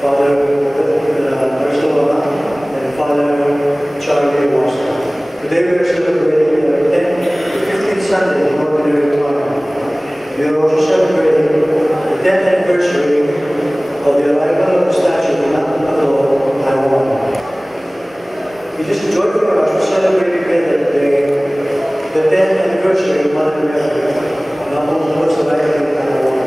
Father Ursula, and Father Charlie Washington. Today we are celebrating the 15th Sunday in Ordinary Time. We are also celebrating the 10th anniversary of the arrival of the statue of Mount Alo, Taiwan. It is a joy for us to celebrate together today the 10th anniversary of Mother Mary, not only was arriving in Taiwan.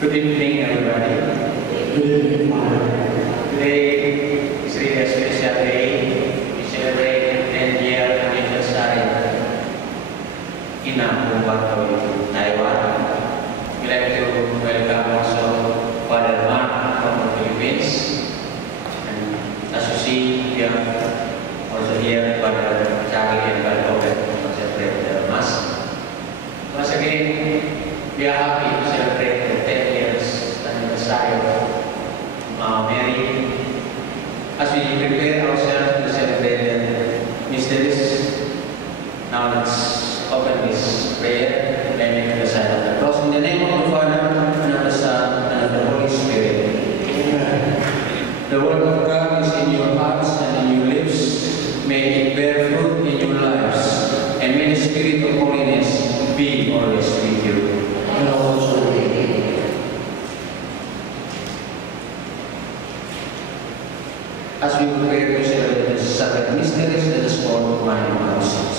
Good evening, everybody. Good evening, Father. Today is really a special day. We celebrate the 10th year anniversary in Ulaanbaatar, Taiwan. We'd like to welcome also Father Mark from the Philippines. And as you see, we are also here Father Charlie and Father Robert to celebrate the Mass. Once again, we are happy to celebrate the 10th years anniversary of Mary. As we prepare ourselves to celebrate the mysteries, now let's open this prayer and make the sign of the cross. In the name of the Father, and of the Son, and of the Holy Spirit. Amen. The word of God is in your hearts and in your lips. May it bear fruit in your lives, and may the Spirit of holiness be always with you. And also with you. As we prepare to celebrate the sacred mysteries, let us all remind ourselves.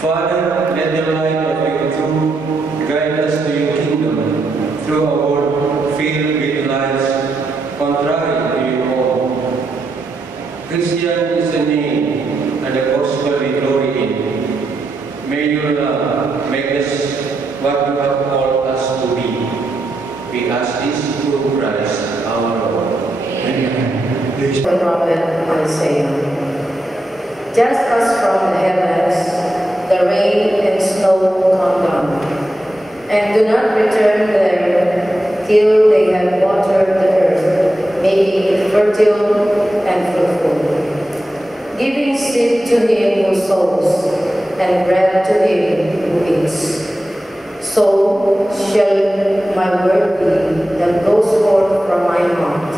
Father, let the light of your truth guide us to your kingdom through a world filled with lies contrary to your own. Christian is the name and the gospel we glory in. May your love make us what you have called us to be. We ask this through Christ our Lord. Amen. Please. The prophet Isaiah. Just as from the heavens the rain and snow come down, and do not return there till they have watered the earth, making it fertile and fruitful, giving seed to him who sows, and bread to him who eats. So shall my word be that goes forth from my mouth.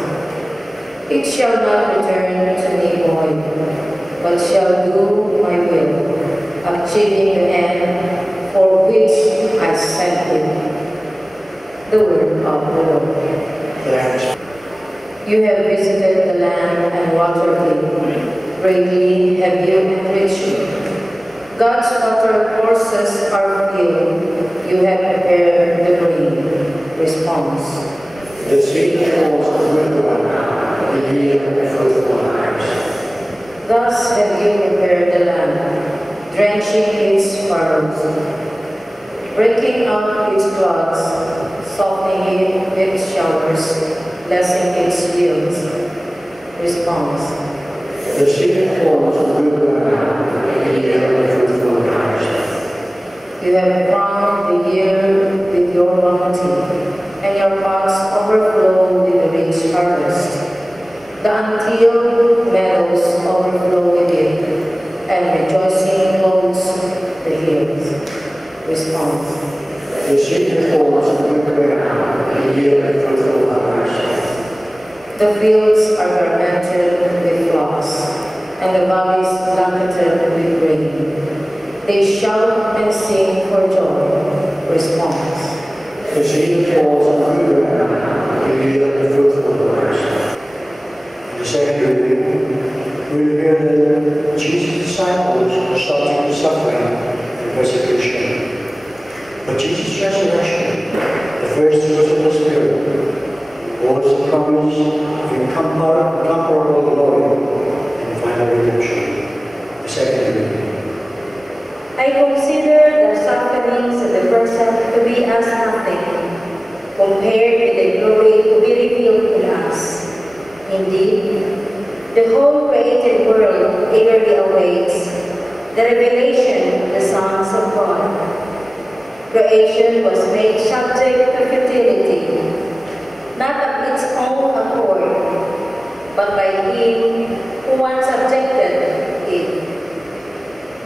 It shall not return to me void, but shall do my will, achieving the end for which I sent it. The word of the Lord. Thanks. You have visited the land and watered it. Greatly have you enriched it. God's water courses are filled. You have prepared the green. Response. The seed falls on good ground, the yield fruitful harvest. Thus have you prepared the land, drenching its furrows, breaking up its floods, softening it with showers, blessing its yields. Response. The seed falls on good ground, the yield fruitful harvest. You have crowned the year with your bounty, and your pots overflow with the rich harvest. The untilled meadows overflow with it, and rejoicing clothes the hills. Response. The seed falls on good ground, the yield fruitful harvest. The fields are garmented with flocks, and the valleys blanketed with grain. They shout and sing for joy. Response. The seed falls on good ground, the yield fruitful harvest. The second reading, we hear that Jesus' disciples are subject to suffering and persecution. But Jesus' resurrection, the first fruits of the Spirit, holds the promise of incomparable glory and final redemption. The second reading. I consider the sufferings of the present to be as nothing compared with the glory to be revealed in us. Indeed, the whole created world eagerly awaits the revelation of the sons of God. Creation was made subject to futility, not of its own accord, but by Him who once subjected it.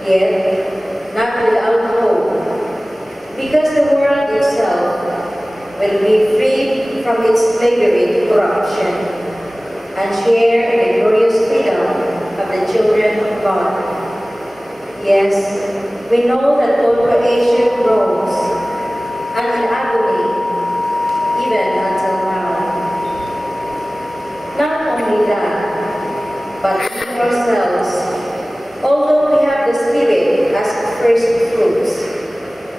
Yet, not without hope, because the world itself will be freed from its slavery to corruption and share in the glorious freedom of the children of God. Yes, we know that all creation groans and in agony, even until now. Not only that, but we ourselves, although we have the Spirit as first fruits,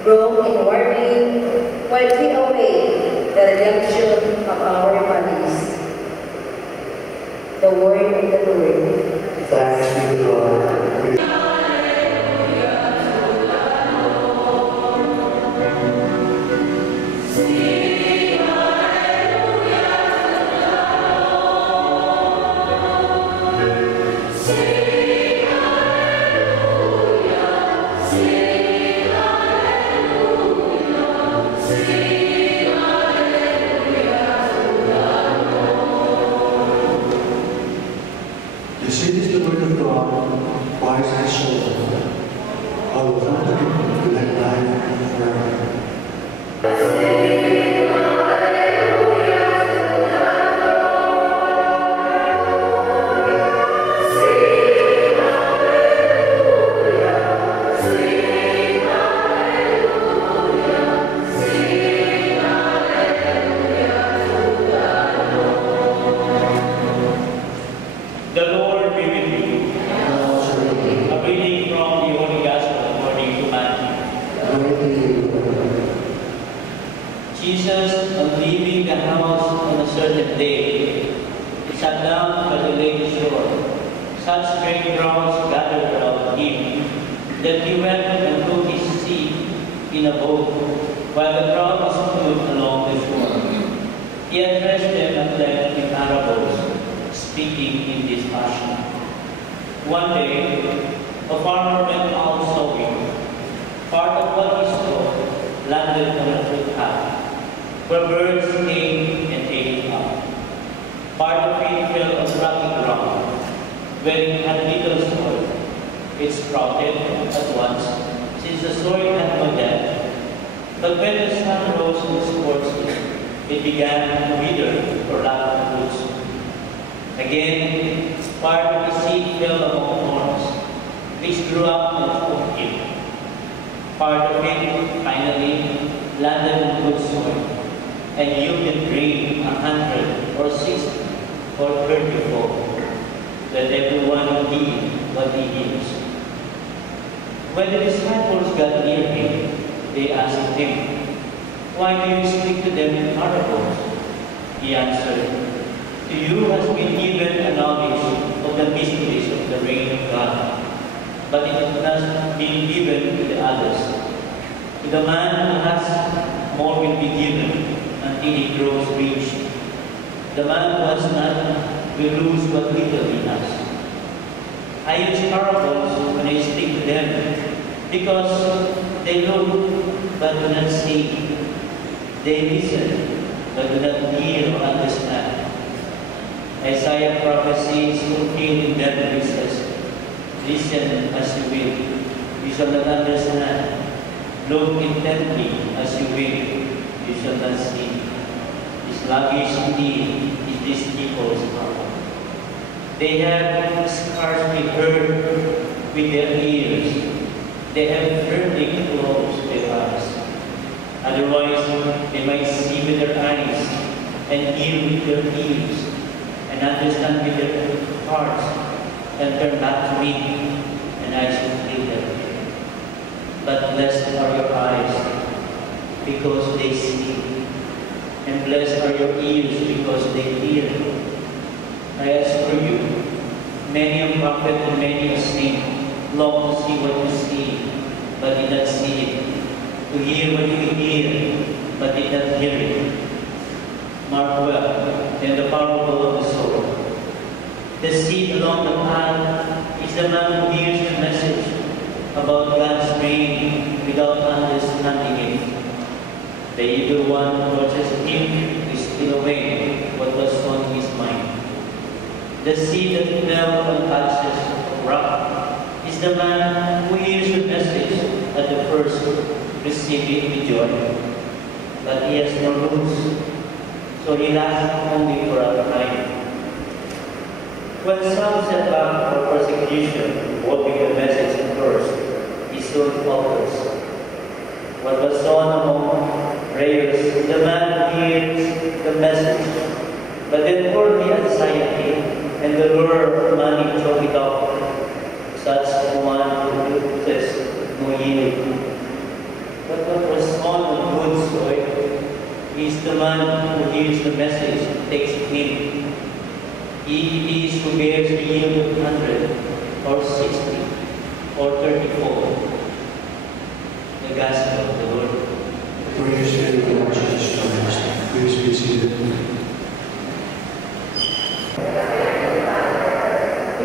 grow inwardly while we await the redemption of our bodies. The word of the Lord. Thanks be to God. This is the word of God, wise and soul. I will not to let life forever. The Lord be with you. A reading from the Holy Gospel according to that he went and took his seat in a boat, while the crowd stood along the shore. He addressed them at length in parables, speaking in this fashion. One day, a farmer went out sowing. Part of what he sowed landed on a footpath, where birds came and ate it up. Part of it fell on rocky ground, where it had little soil. It sprouted at once, since the soil had no depth. But when the sun rose and scorched it, it began to wither for lack of roots. Again, part of the seed fell among thorns, which grew up and choked it. Part of it, finally, landed in good soil, and yielded grain 100 or 60 or 30-fold. Let everyone heed what he hears. When the disciples got near him, they asked him, "Why do you speak to them in parables?" He answered, "To you has been given a knowledge of the mysteries of the reign of God, but it has not been given to the others. To the man who has, more will be given until he grows rich. The man who has not will lose what little he has." I use parables when I speak to them, because they look but do not see. They listen but do not hear or understand. Isaiah prophecy is fulfilled in them when it says, "Listen as you will, you shall not understand. Look intently as you will, you shall not see." Sluggish indeed is this people's heart. They have scarcely heard with their ears. They have firmly closed their eyes. Otherwise, they might see with their eyes, and hear with their ears, and understand with their hearts, and turn back to me, and I shall heal them. But blessed are your eyes, because they see, and blessed are your ears, because they hear. I assure you, many a prophet and many a saint long to see what you see, but did not see it, to hear what you hear, but did not hear it. Mark well, and the parable of the sower. The seed along the path is the man who hears the message about God's reign without understanding it. The evil one who watches him is still away what was on his mind. The seed that fell on patches of rock is the man who hears the message at the first, receiving it with joy. But he has no roots, so he lasts only for a time. When some set back for persecution, hoping the message at first, he soon falters. What was sown among prayers, the man hears the message, but then poorly anxiety and the lure of money choke it off. Such one produces no yield. But what was sown on good soil is the man who hears the message, takes it in. He it is who bears the yield of 100 or 60 or 30-fold. The Gospel of the Lord. Praise to the Lord Jesus Christ. Please be seated.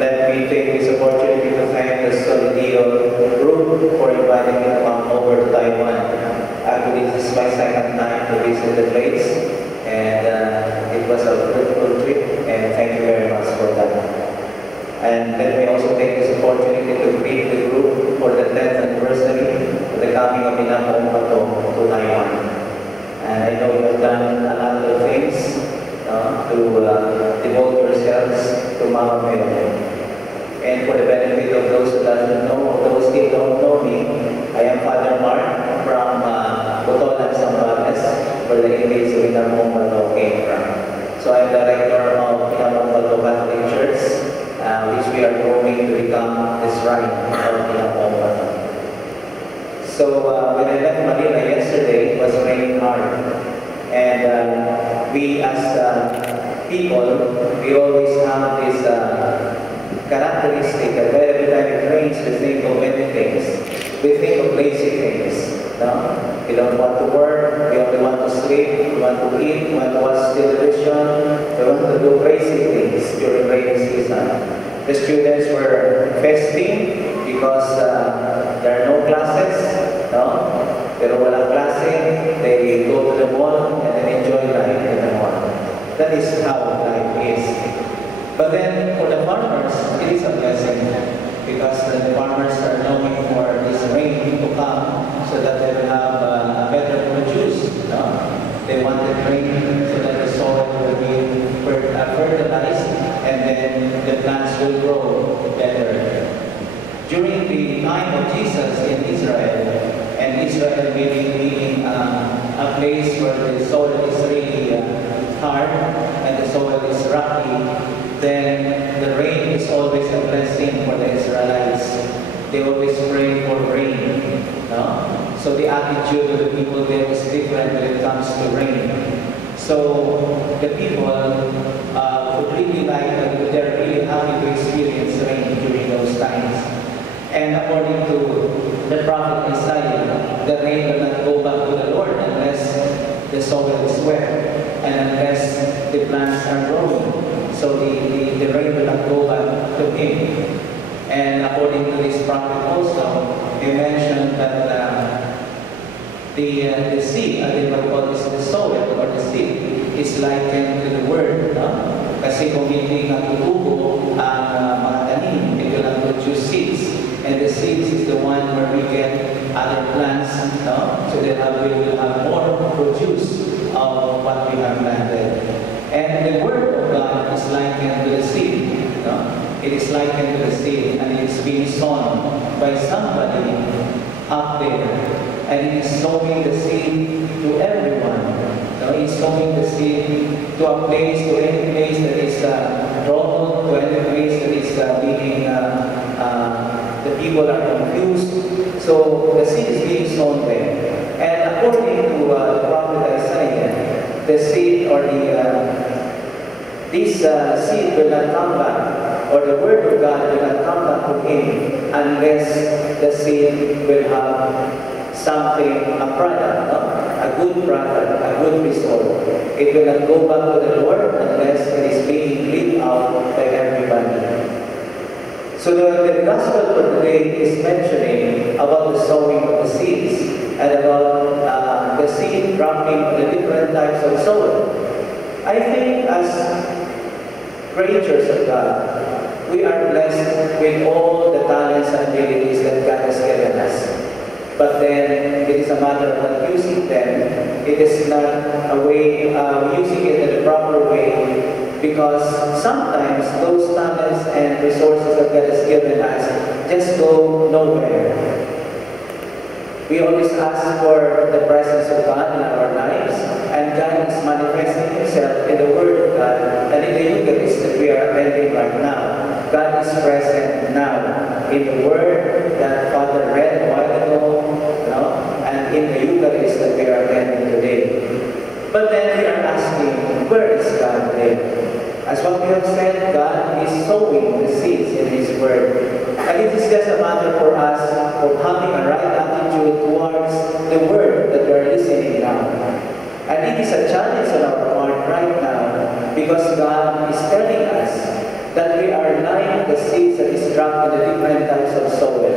Let me take this opportunity to thank the Solideo Group for inviting me to come over to Taiwan. Actually, this is my second time to visit the place, and it was a fruitful trip, and thank you very much for that. And let me also take this opportunity to greet the group for the 10th anniversary of the coming of Inang Pato to Taiwan. And I know you have done a lot of things to devote yourselves to Mama Mary. And for the benefit of those who doesn't know, or those who don't know me, I am Father Mark from Botolan, Zambales, where the image of Inang Pato came from. So I'm the director of Inang Pato Catholic Church, which we are going to become the shrine of Inang Pato. So when I left Manila yesterday, it was raining hard. And we as people, we always have this characteristic that every time it rains, we think of many things. We don't want to work, we only want to sleep, we want to eat, we want to watch television, we want to do crazy things during rainy season. The students were fasting because there are no classes, no? Pero walang klase, they go to the mall and then enjoy life in the mall. That is how life is. But then for the farmers, it is a blessing because the farmers are longing for this rain to come so that they will have a better produce. No? They wanted rain so that the soil will be fertilized and then the plants will grow better. During the time of Jesus in Israel, and Israel being a place where the soil is really hard and the soil is rocky, then the rain is always a blessing for the Israelites. They always pray for rain. No? So the attitude of the people there is different when it comes to rain. So the people would really like, they're really happy to experience rain during those times. And according to the prophet Isaiah, the rain will not go back to the Lord unless the soil is wet and unless the plants are growing. So the rain will not go back to him. And according to this prophet also, he mentioned that the seed, I think what we call this the soil or the seed, is likened to the word. No? Kasi kung hindi natutubo ang mga tanim, it will not produce seeds. And the seeds is the one where we get other plants, no? So that we will have more produce of what we have planted. And the word of God is likened to the seed. No? It is likened to the seed, and it is being sown by somebody up there. And it is sowing the seed to everyone. No? It's sowing the seed to a place, to any place that is troubled, to any place that is being the people are confused. So the seed is being sown there. And according to the prophet Isaiah, the seed or this seed will not come back, or the word of God will not come back to him unless the seed will have something, a product, no? A good product, a good result. It will not go back to the Lord unless it is being lived out by everybody. So the gospel for today is mentioning about the sowing of the seeds and about the seed dropping the different types of soil. I think as creatures of God, we are blessed with all the talents and abilities that God has given us. But then it is a matter of not using them. It is not a way of using it in the proper way. Because sometimes those talents and resources that God has given us just go nowhere. We always ask for the presence of God in our lives, and God is manifesting Himself in the Word of God and in the Eucharist that we are attending right now. God is present now in the Word that Father read a while ago, and in the Eucharist that we are attending today. But then we are asking, where is God there? As what we have said, God is sowing the seeds in His Word. And it is just a matter for us of having a right attitude towards the Word that we are listening now. And it is a challenge on our part right now because God is telling us that we are like the seeds that is dropped in the different types of soil.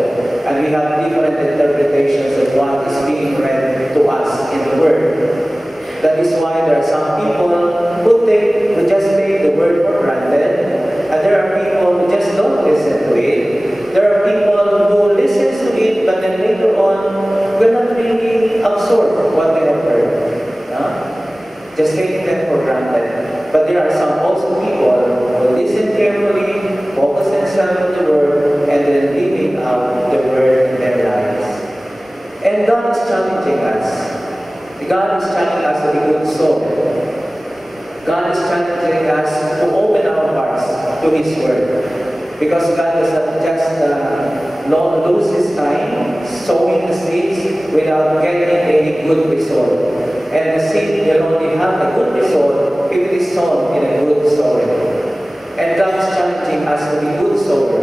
And we have different interpretations of what is being read to us in the Word. That is why there are some people who just take the Word for granted, and there are people who just don't listen to it. There are people who listen to it, but then later on will not really absorb what they have heard. No? Just taking them for granted. But there are some also people who listen carefully, focus themselves on the Word, and then living out the Word in their lives. And God is challenging us. God is challenging us to be good soul. God is challenging us to open our hearts to His Word. Because God does not just lose His time sowing the seeds without getting any good result. And the seed will only have a good result if it is sown in a good soil. And God is challenging us to be good soil,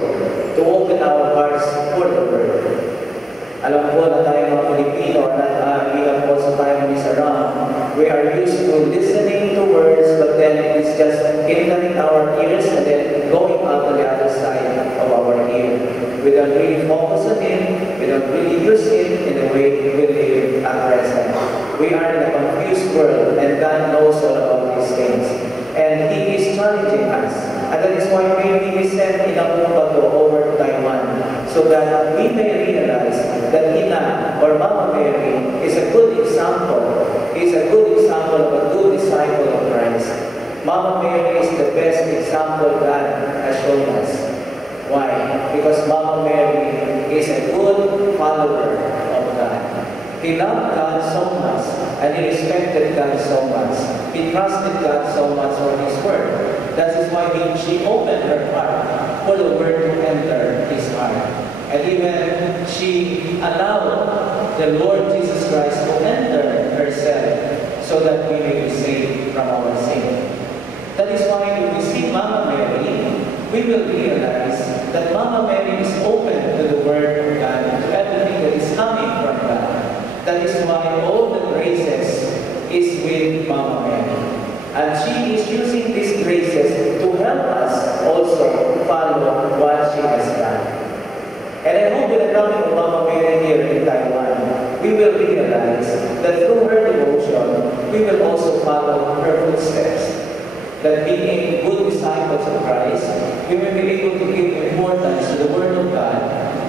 to open our hearts for the Word. Alam ko na tayo mga Pilipino, we have listening to words, but then it is just entering our ears and then going out to the other side of our ear. We don't really focus on it, we don't really use it in the way we live at present. We are in a confused world, and God knows all about these things. And He is challenging us. And that is why we sent Inapupato over to Taiwan, so that we may realize that Ina or Mama Mary is a good example. Is a good example of a good disciple of Christ. Mama Mary is the best example God has shown us. Why? Because Mama Mary is a good follower of God. He loved God so much, and he respected God so much. He trusted God so much for His Word. That is why she opened her heart for the Word to enter His heart. And even she allowed the Lord Jesus Christ to enter herself so that we may be saved from our sin. That is why when we see Mama Mary, we will realize that Mama Mary is open to the Word of God, to everything that is coming from God. That is why all the graces is with Mama Mary. And she is using these graces to help us also follow what she has done. And I hope with the coming of Mama Mary here in Taiwan, we will realize that through her devotion, we will also follow her footsteps. That being good disciples of Christ, we will be able to give importance to the Word of God,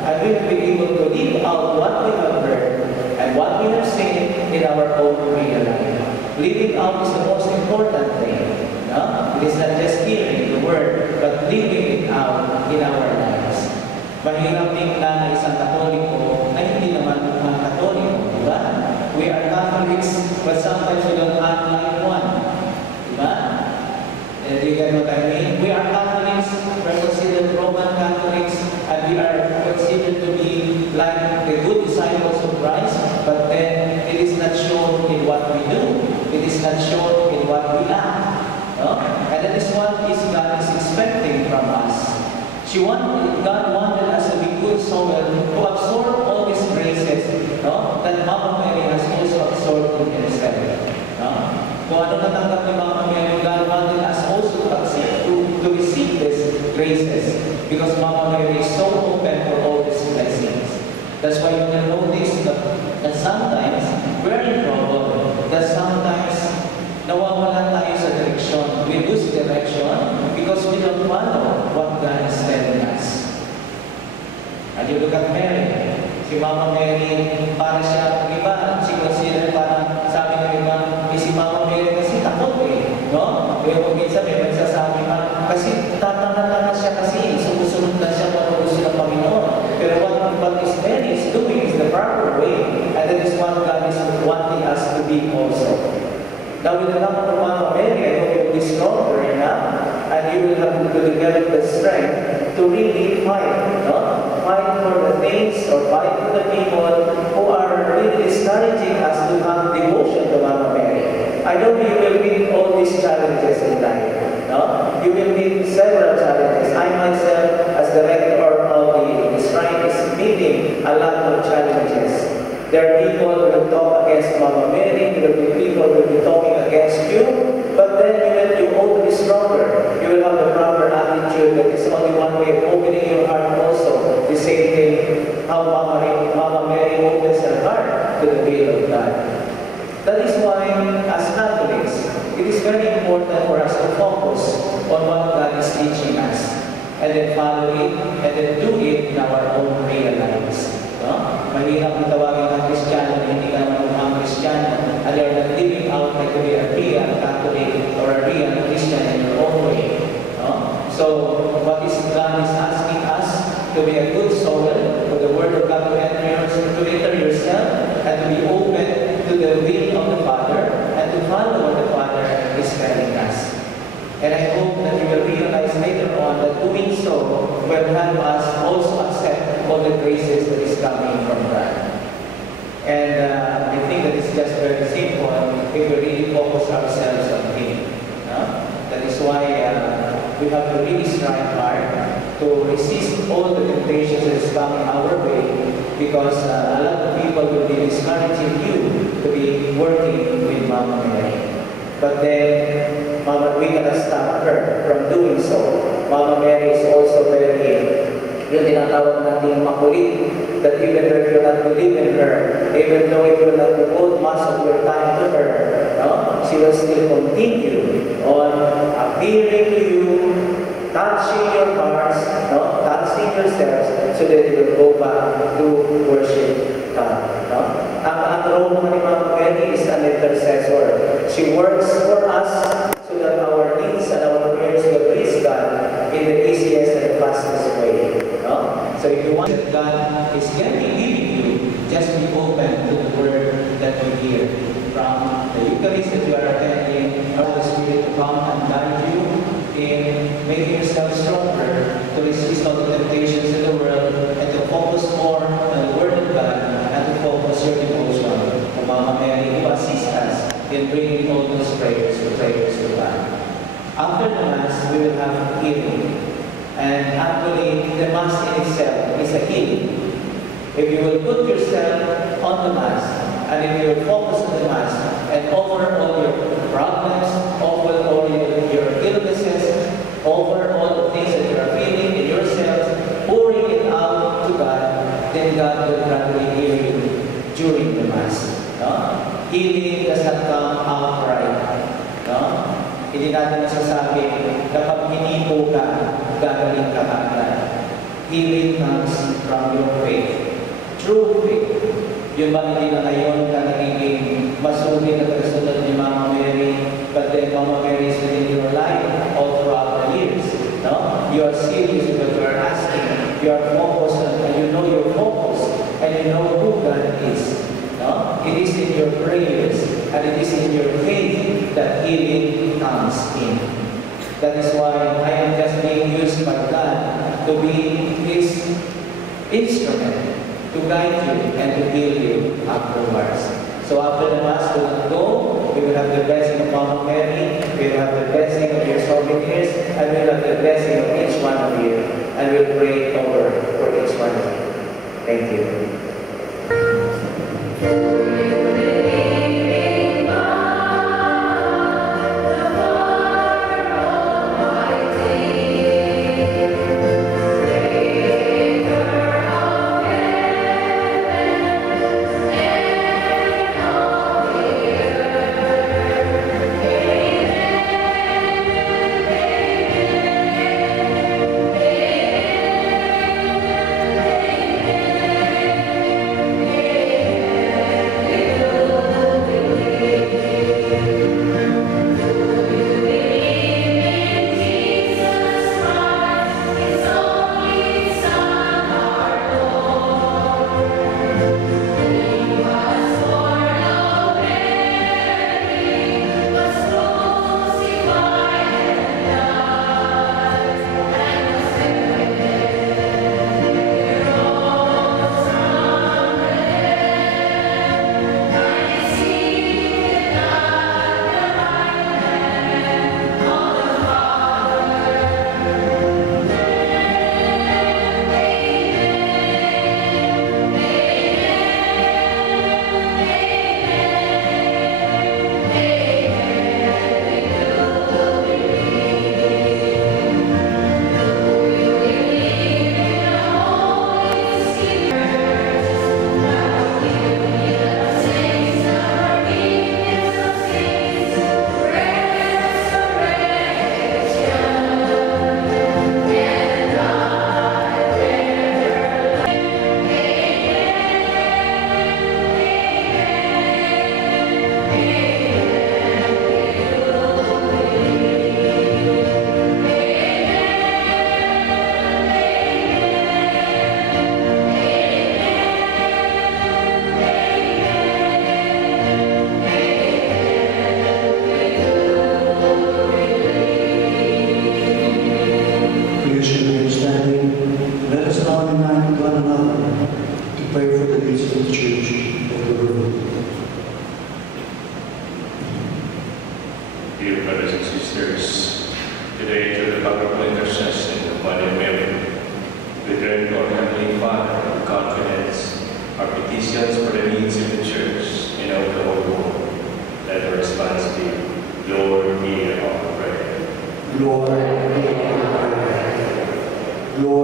and we will be able to live out what we have heard and what we have seen in our own real life. Living out is the most important thing. No? It is not just hearing the Word, but living it out in our lives. Mahirap tingnan na isang Katoliko ay hindi naman mga Katoliko, di ba? We are Catholics, but sometimes we don't act like one. Di ba? Do you get what I mean? We are Catholics, we're considered Roman Catholics, and we are considered to be like the good disciples of Christ, but then it is not shown in what we do. It is not shown in what we act. No? And that is what God is expecting from us. God wanted us to be good soil, to absorb all these graces, no? That Mama Mary has also absorbed in herself. No? Kung ano natanggap ni Mama Mary, God wanted us also to receive these graces, because Mama Mary is so open for all these blessings. That's why you can notice that sometimes we're in trouble, that sometimes nawawalan tayo sa direction. We lose direction because we don't follow what God is telling us. And you look at Mary. Si Mama Mary, para siya, iba, si consider parang sabi ng iba, si Mama Mary kasi takot no? Pero minsan may magsasabi kasi tatanga-tanga siya kasi, sumusunod na siya para gusto ng Panginoon. Pero what is Mary is doing is the proper way, and that is what God is wanting us to be also. Now with the number of Mama Mary, I hope you'll be stronger enough, and you will have to develop the strength to really fight, no? Fight for the things, or fight for the people who are really discouraging us to have devotion to Mama Mary. I know you will meet all these challenges in life, no? You will meet several challenges. I myself, as director of the shrine, is meeting a lot of challenges. There are people who will talk against Mama Mary, there will be people who will be talking against you, but then you will be stronger. You will have the proper attitude that is only one way of opening your heart also. The same thing, how Mama Mary opens her heart to the will of God. That is why, as Catholics, it is very important for us to focus on what God is teaching us, and then follow it, and then do it in our own real lives. No? Mahirap na tawagin ang Kristiyano na hindi ka naman mukhang Kristiyano, and you're not living out like to be a real Catholic or a real Christian in your own way. No? So, what is God is asking us to be a good soil for the Word of God to enter yourself, and to be open to the will of the Father, and to follow what the Father is telling us. And I hope that you will realize later on that doing so will help us also accept all the graces that is coming from God. And I think that it's just very simple if we really focus ourselves on Him. That is why we have to really strive hard to resist all the temptations that is coming our way, because a lot of people will be discouraging you to be working with Mama Mary. But then, we cannot stop her from doing so. Mama Mary is also very, yung tinatawag natin makulit, that even though you not believe in her, even though you will not devote much of your time to her, no? She will still continue on appearing to you, touching your hearts, no? Touching yourselves, so that you will go back to worship God. No? Ang role naman ni Mama Mary is an intercessor. She works for us so that our needs and our prayers will reach God in the easiest and fastest way. No? So if you want that God is giving you, just be open to the word that you hear from the Eucharist that you are attending, or the Spirit to come and guide you in making yourself stronger to resist all the temptations in the world and to focus more on the Word of God and to focus your devotion to Mama Mary who assists us in bringing all those prayers to God. After the Mass, we will have healing. And actually, the Mass in itself is a healing. If you will put yourself on the Mass, and if you will focus on the Mass, and offer all your problems, offer all your illnesses, offer all the things that you are feeling in yourself, pouring it out to God, then God will gradually heal you during the Mass. No? Healing does not come outright. No? Hindi natin masasabi, kapag hinipo ka, gagaling ka agad. Healing comes from your faith. True faith. Yun ba hindi na ngayon ka nagiging masugid na tagasunod ni Mama Mary, but then Mama Mary is within your life all throughout the years. No? You are serious in what you are asking. You are focused and you know your focus and you know who God is. No? It is in your prayers and it is in your faith that healing comes in. That is why I am just being used by God to be His instrument to guide you and to heal you afterwards. So after the Mass, we will go, we will have the blessing of Mama Mary, we will have the blessing of your souvenirs, and we will have the blessing of each one of you, and we will pray over for each one of you. Thank you.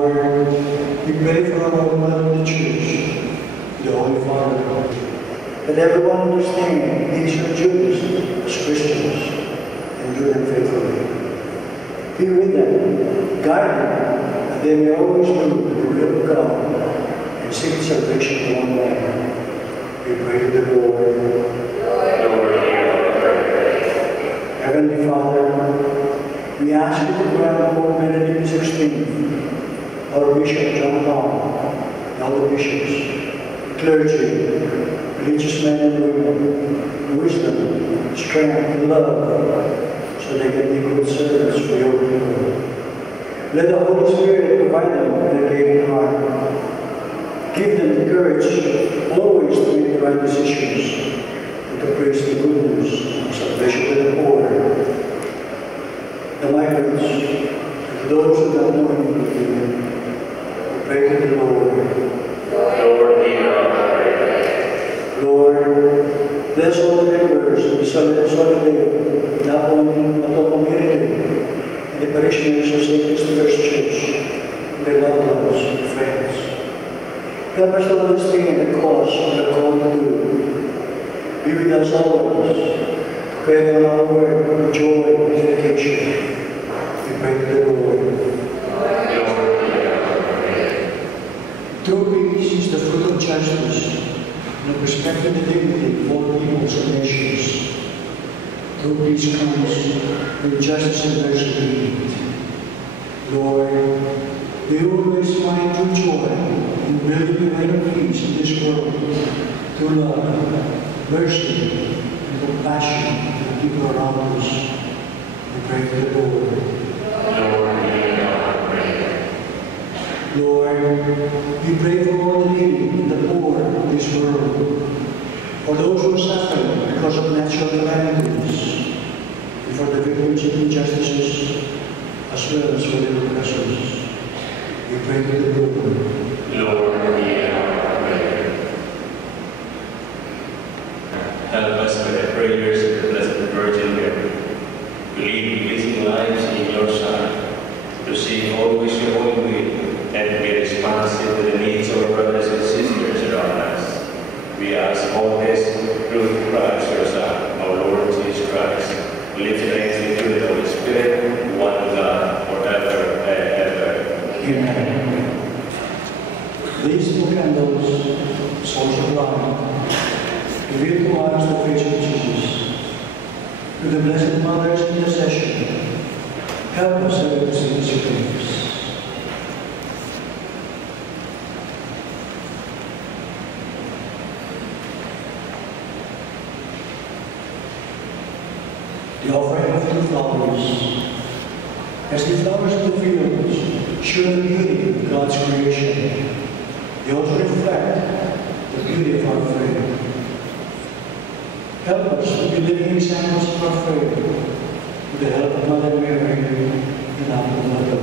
Lord, we pray for our mother in the church, the Holy Father, that everyone understand these are Jews as Christians and do them faithfully. Be with them, guide them, that they may always do the will of God and seek salvation to one another. We pray to the Lord. Heavenly Father, we ask you to grant Pope Benedict XVI, our Bishop John Paul, and all the bishops, clergy, religious men and women, wisdom, strength, and love, so they can be good servants for your people. Let the Holy Spirit provide them with a giving heart. Give them the courage always to make the right decisions and to preach the good news of salvation to the poor, the migrants, and those who don't know Him. We pray to the Lord. Lord, bless all the members of the Solidarity, not only but all community, and the parishioners of St. Christopher's Church, and their loved ones and friends. Help us to understand the cause of the call to do. Be with us always, to carry on our work with joy and dedication. We pray to the Lord. True peace is the fruit of justice, and the perspective and dignity of all peoples and nations. True peace comes when justice and mercy meet. Lord, we always find true joy in building a reign of peace in this world through love, mercy, and compassion for the people around us. We pray to the Lord. Lord, we pray for all the needy and the poor in this world, for those who are suffering because of natural calamities, and for the victims of injustices, as well as for their oppressors. We pray to the Lord. Help us with the prayers of the Blessed Virgin Mary. To lead pleasing lives in your sight, to seek always your own will, and to be responsive to the needs of our brothers and sisters around us. We ask all this through Christ, your Son, our Lord Jesus Christ, who lives and reigns with you, the Holy Spirit, one God, forever and ever. Amen. These two candles, souls of light, reveal to us the face of Jesus. Through the Blessed Mother's intercession, help us ever to see His face. The offering of two flowers. As the flowers of the fields show the beauty of God's creation, they also reflect the beauty of our faith. Help us to be living examples of our faith with the help of Mother Mary and our Mother.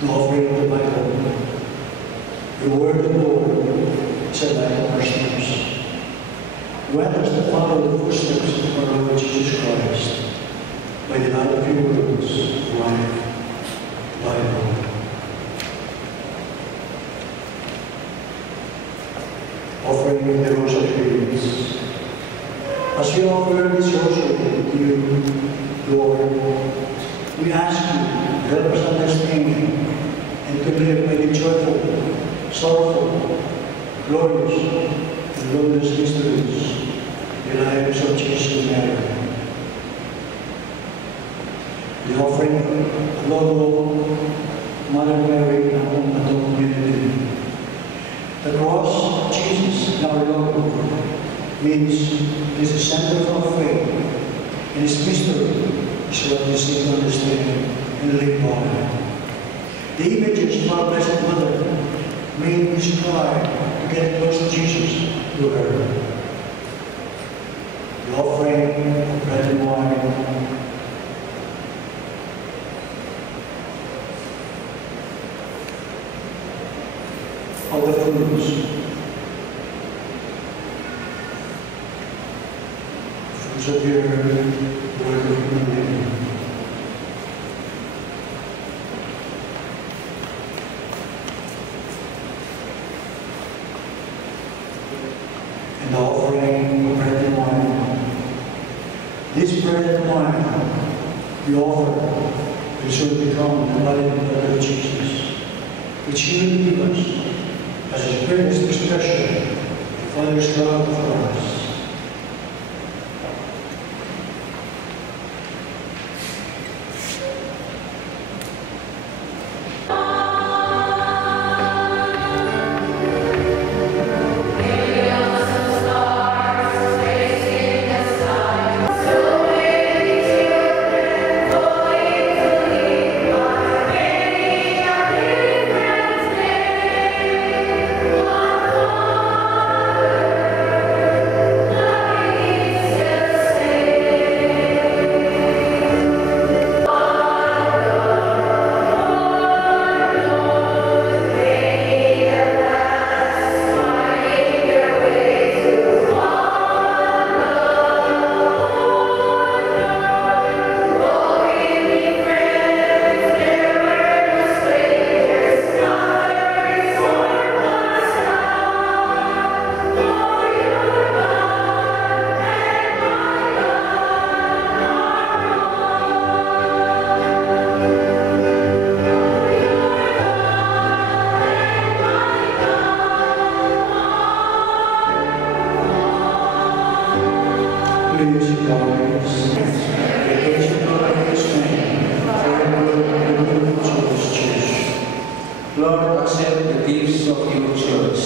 The offering of the Bible. The word of the Lord is a light of our steps. Grant us to follow the footsteps of our Lord Jesus Christ by the light of your words, life, Bible. Offering the rosary beads. As we offer this rosary to you, Lord, we ask you to help us understand and to live by the joyful, sorrowful, glorious, and glorious mysteries, the lives of Jesus and Mary. The offering of Lord, Mother Mary, and our community. The cross of Jesus, our Lord, means it is the center of our faith, and its mystery is what we seek to understand and live by. The images of our Blessed Mother made me strive to get close to Jesus through her. The offering of bread and wine. Of the fruits of your word of humanity. the offering of bread and wine. This bread and wine we offer will soon become the body and blood of Jesus, which He will give us as His greatest expression of Father's love for us. Lord, accept the gifts of your church.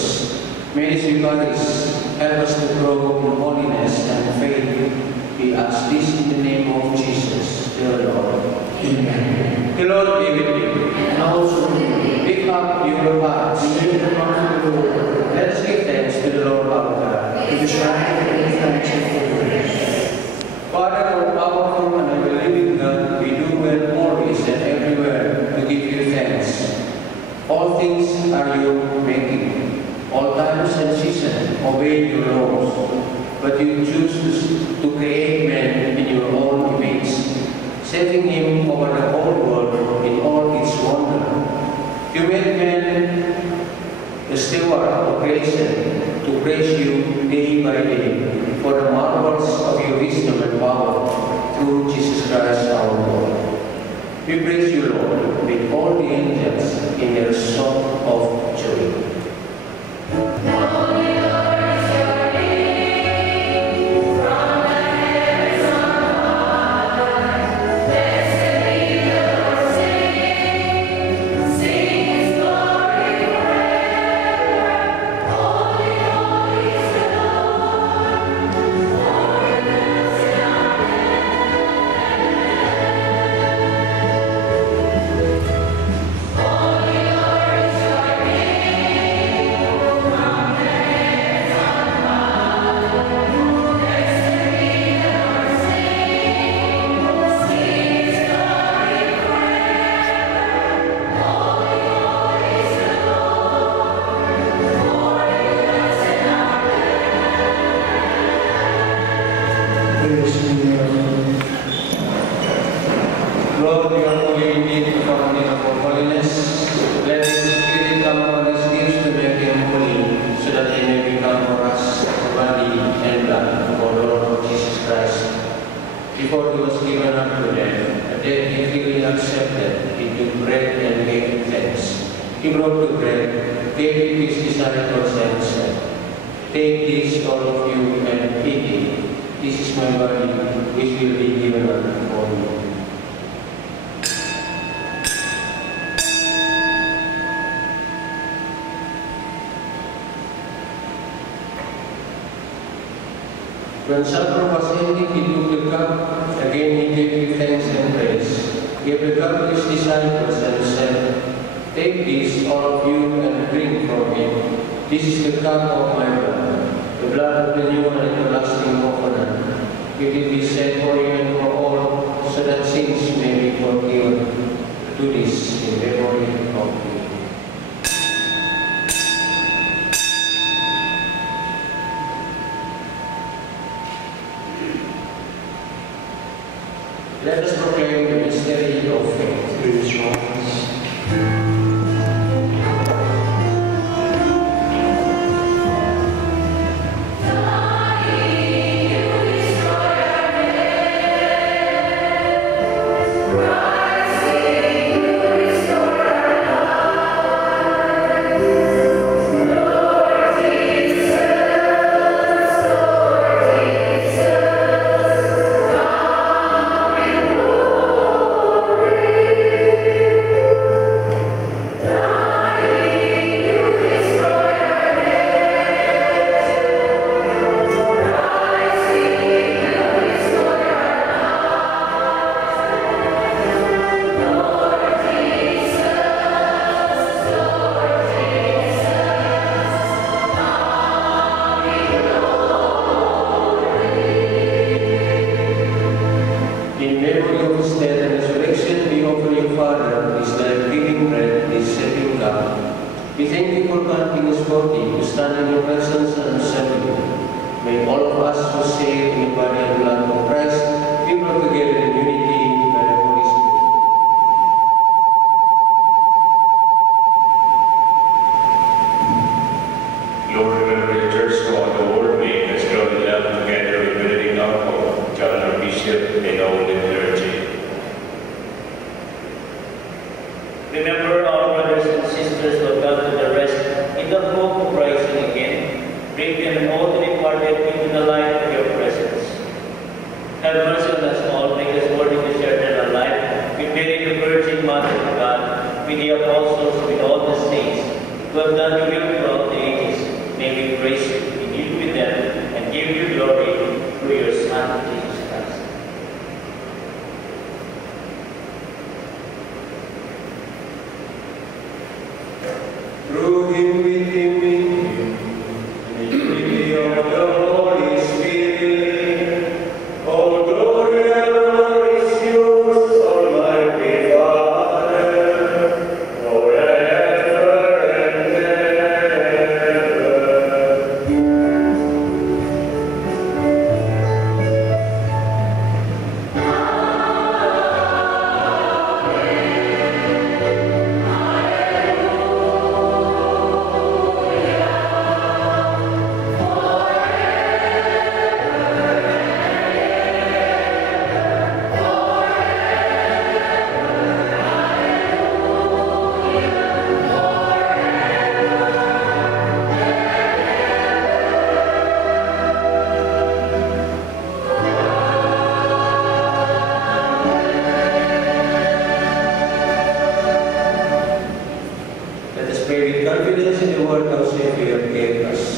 May these Eucharists help us to grow in holiness and faith. We ask this in the name of Jesus, the Lord. Amen. The Lord be with you. And also with you. Pick up your hearts. We lift them up to the Lord. Let us give thanks to the Lord our God. It is right to give thanks and praise. Father, O powerful and ever-living God, we do well always and everywhere to give you thanks. All things are your making. All times and seasons obey your laws. But you choose to create man in your own image, setting him over the whole world in all its wonder. You made man the steward of creation to praise you day by day for the marvels of your wisdom and power through Jesus Christ our Lord. We praise you, Lord, with all the angels in their song of joy. Lord, we are fully in need of holiness. Let the Spirit come upon His gifts to make them holy, so that they may become for us the body and blood of our Lord Jesus Christ. Before He was given up to them, a death He freely accepted, He took bread and gave thanks. He broke the bread, gave it to His disciples and said, "Take this, all of you, and eat it. This is my body, which will be given up for you." When supper was ended, He took the cup. Again He gave thanks and praise. Gave the cup to His disciples and said, "Take this, all of you, and drink from it. This is the cup of my blood, the blood of the new and everlasting covenant. It will be shed for you and for all, so that sins may be forgiven. Do this in memory of me." Let us proclaim the mystery of faith. Please rise. God. We thank you for granting us worthy to stand in your presence and serve you. May all of us who say in the body and blood of Christ be brought together in unity by the Holy Spirit. Lord, remember your church throughout the world. May it grow in love together with Benedict our Pope, John our Bishop, and all the clergy. Remember our brothers and sisters who have come to the rest in the hope of rising again. Bring them all to departed into the light of your presence. Have mercy on us all, make us worthy to share eternal life with Mary, the Virgin Mother of God, with the apostles, with all the saints who have done your will throughout the ages. May we praise you, be united with them, and give you glory through your Son, Jesus Christ. Through him, with him, in him, in the unity of the Holy Spirit, all glory and honor is yours, Almighty Father, forever and ever. Let us pray with confidence in the word our Savior gave us.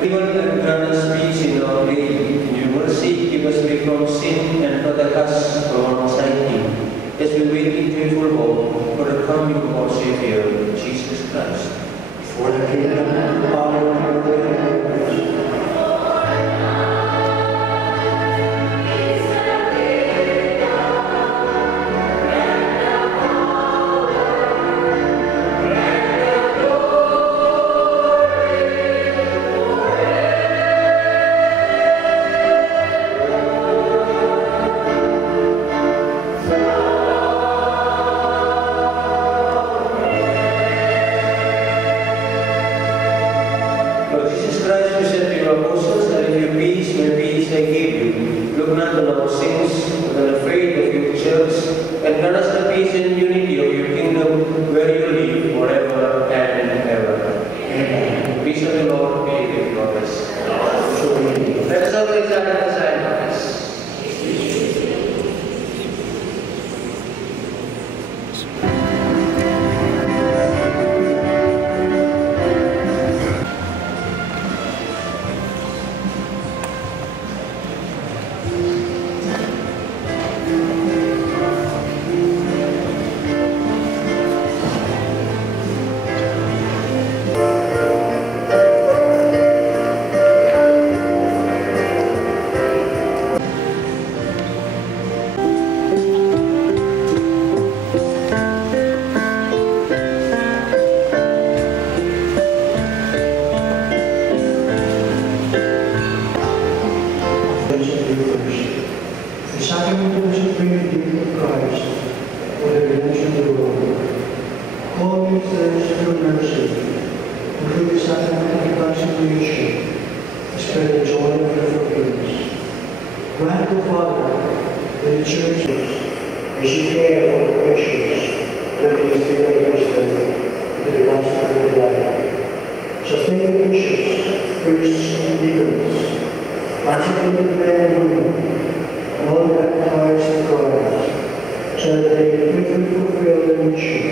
Even and grant us peace in our day. In your mercy, keep us free from sin and protect us from anxiety, as we wait in joyful hope for the coming of our Savior, Jesus Christ. For the kingdom and the power and the glory. Lord Jesus Christ, who said to your apostles, "I leave you peace, my peace I give you," look not on our sins, but on the faith of your church, and grant us the peace and unity of your kingdom, where you live forever and ever. Amen. The peace of the Lord be with you always. Let us all examine the sign of this. sacraments of the Eucharist, the sacrament of the supreme gift of Christ for the redemption of the world. Call me thirst through mercy, and through the sacrament of the consecration, spread the joy of your forgiveness. Grant, O Father, that the churches, as you care for the Christians, that they still wisdom to the gospel of the life. Sustain the bishops, priests, and deacons, consecrated men and women, and all baptized in Christ, so that they can quickly fulfill their mission,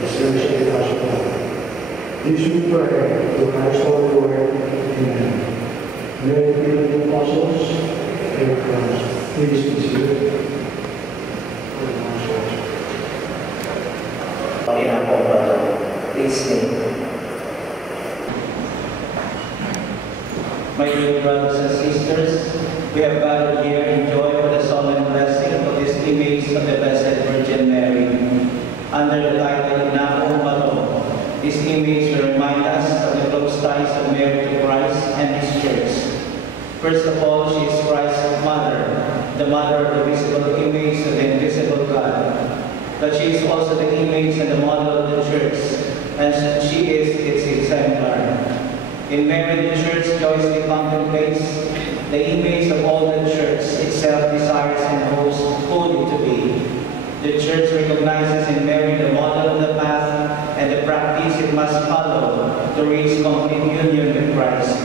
the service of the gospel. This we pray through Christ our Lord. Amen. Mary, be with the apostles, and Christ. Please be seated. Please stand. My dear brothers and sisters, we have gathered here in joy for the solemn blessing of this image of the Blessed Virgin Mary. Under the title Ina Umato, this image will remind us of the close ties of Mary to Christ and His Church. First of all, she is Christ's mother, the mother of the visible image of the invisible God. But she is also the image and the model of the Church, and she is its exemplar. In Mary, the Church joyously contemplates the image of all the Church itself desires and hopes holy to be. The Church recognizes in Mary the model of the path and the practice it must follow to reach complete union with Christ.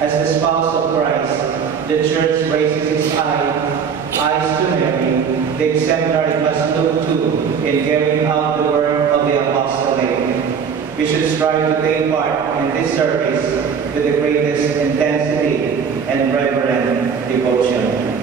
As the spouse of Christ, the Church raises its eyes to Mary, the exemplar it must look to in carrying out the work of the apostolate. We should strive to take part in this service with the greatest intensity and reverent devotion.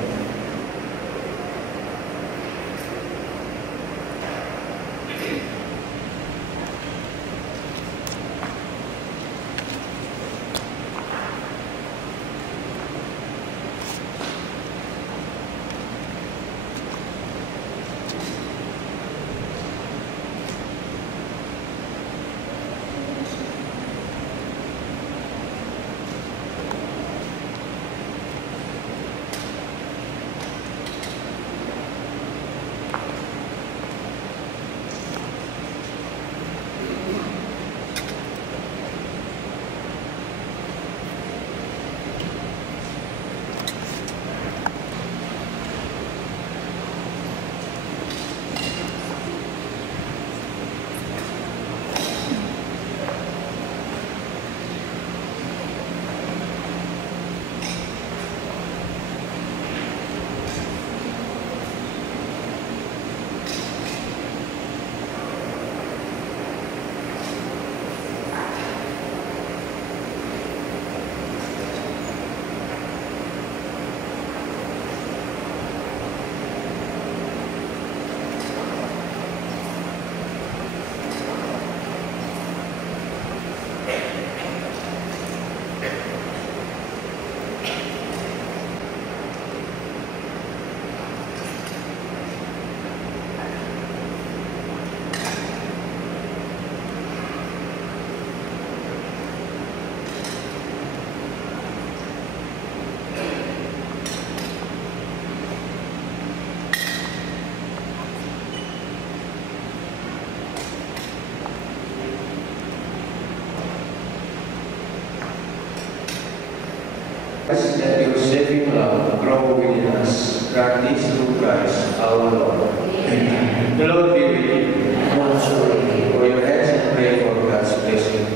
That your saving love grow within us, grant this through Christ our Lord. Amen. The Lord be with you. And also with you. For your hands and pray for God's blessing.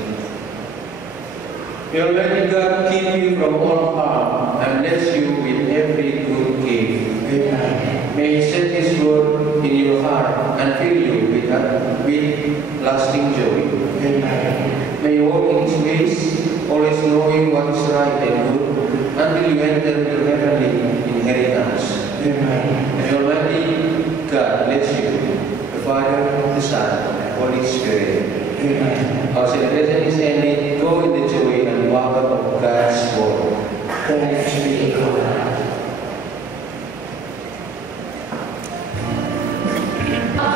May Almighty God keep you from all harm and bless you with every good gift. Amen. May He set His word in your heart and fill you with lasting joy. Amen. May you walk in His ways, always knowing what is right and good, until you enter your heavenly inheritance. Amen. May Almighty God bless you, the Father, the Son, and the Holy Spirit. Amen. Our celebration is ended. Go in the joy and welcome of God's word. Thanks be to God. I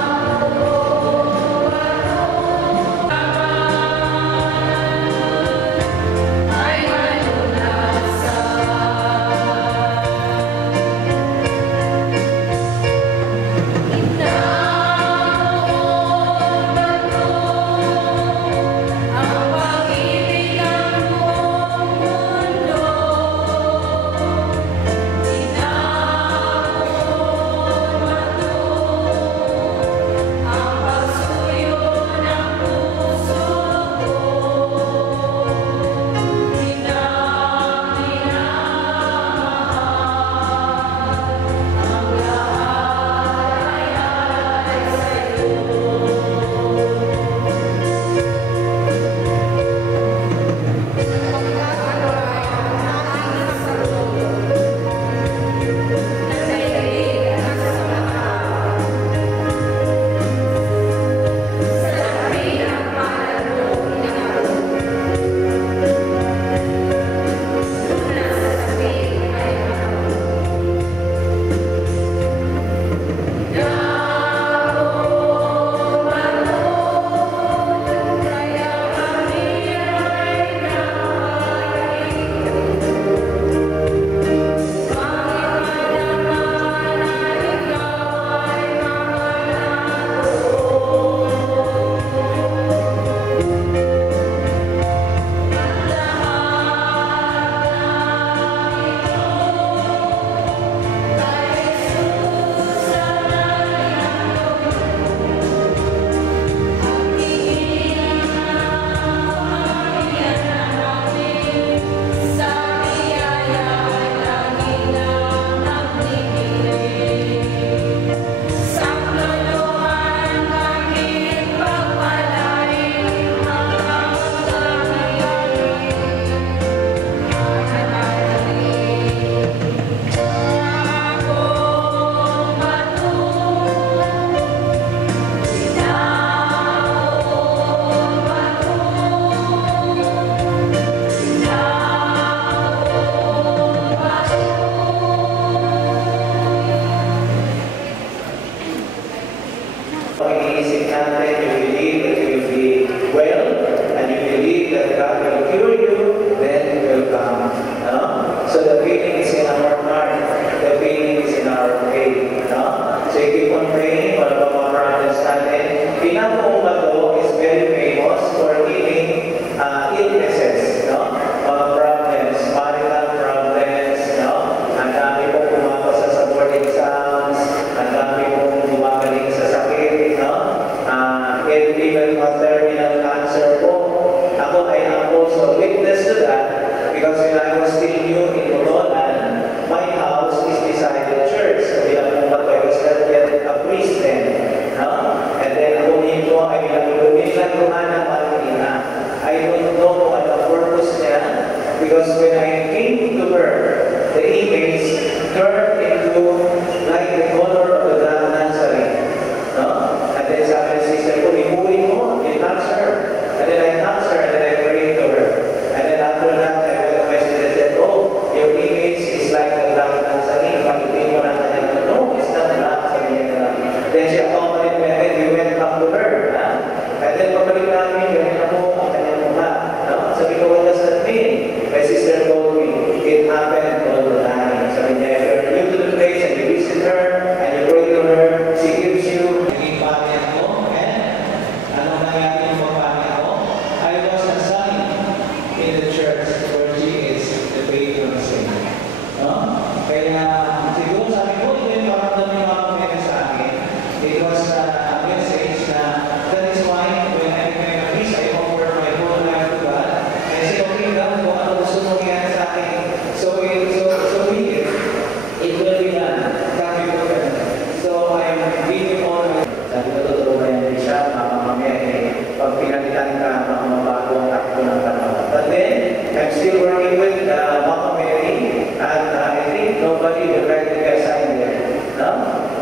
nobody will try to be assigned there. No?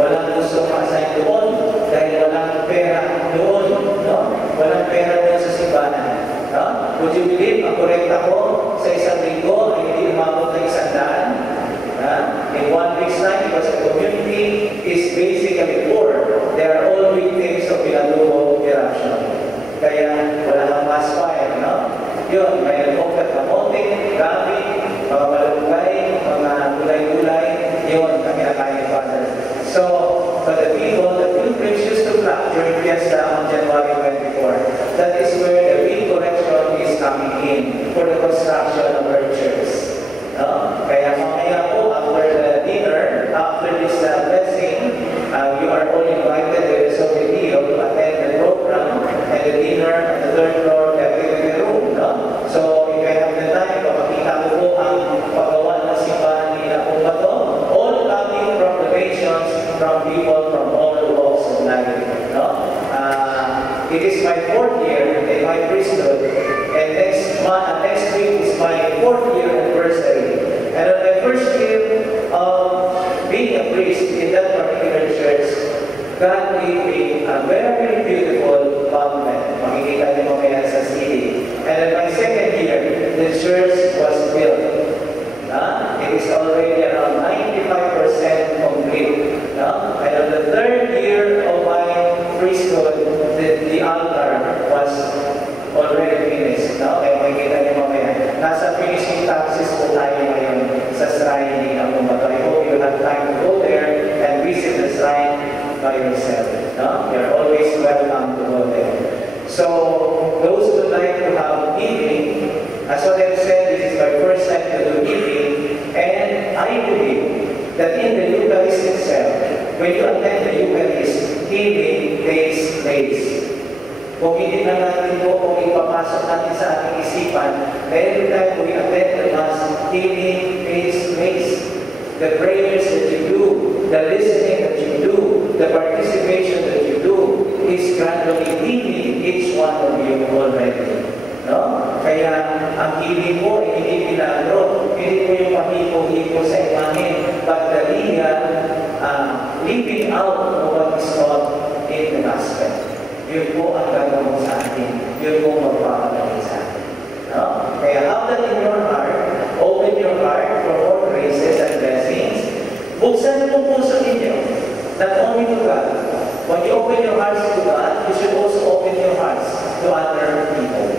Walang gusto ma-assign doon dahil walang pera doon. No? Walang pera doon sa simbahan. No? Would you believe, ang correct ako sa isang linggo ay hindi umabot ng 100? In 1 week's time, because the community is basically poor, they are all victims of Pinatubo eruption. Kaya wala kang mass fire, no? Yun, may nag-offer kamote, gabi, mga malunggay, mga gulay-gulay, yun, ang kinakain Father. So, for the people, the pilgrims used to clap during Fiesta on January 24. That is where the big correction is coming in for the construction of our church. No? Kaya mamaya po, after the dinner, after this blessing, you are all invited with the Soviet to attend the program and the dinner at the third floor activity room. No? So, if you have the time, papakita ko po ang paggawa ng simbahan ni Apong Bato, all coming from donations from people from all walks of life. No? It is my 4th year in my priesthood, and next week is my 4th year anniversary. And on my first year of being a priest in that particular church, God gave me a very beautiful pavement. Makikita niyo mamaya sa CD. And in my 2nd year, the church was built. It is already around 95% complete. And on the 3rd year of my priesthood, the altar was already finished. Kaya makikita niyo mamaya. Nasa finishing touches po tayo ngayon sa shrine ni Apong Bato. I hope you have time to go there and visit the shrine by yourself. You're always welcome to go there. So, those who would like to have evening, as what I've said, this is my first time to do evening, and I believe that in the Eucharist itself, when you attend the Eucharist, healing takes place. Kung hindi na natin po, kung ipapasok natin sa ating isipan, na every time we attend the Mass, healing takes place. The prayers that you do, the listening that you do, the participation that you do, is gradually healing each one of you already. No? Kaya ang healing mo ay hindi milagro, hindi mo yung pahipo-hipo sa imahin, but the real living out of what is taught in the gospel. Yun po ang gagawin sa atin. Yun po magpapagaling sa atin. No? Kaya have that in your heart. Open your heart for more graces and blessings. Buksan mo puso ninyo. Not only to God. When you open your hearts to God, you should also open your hearts to other people.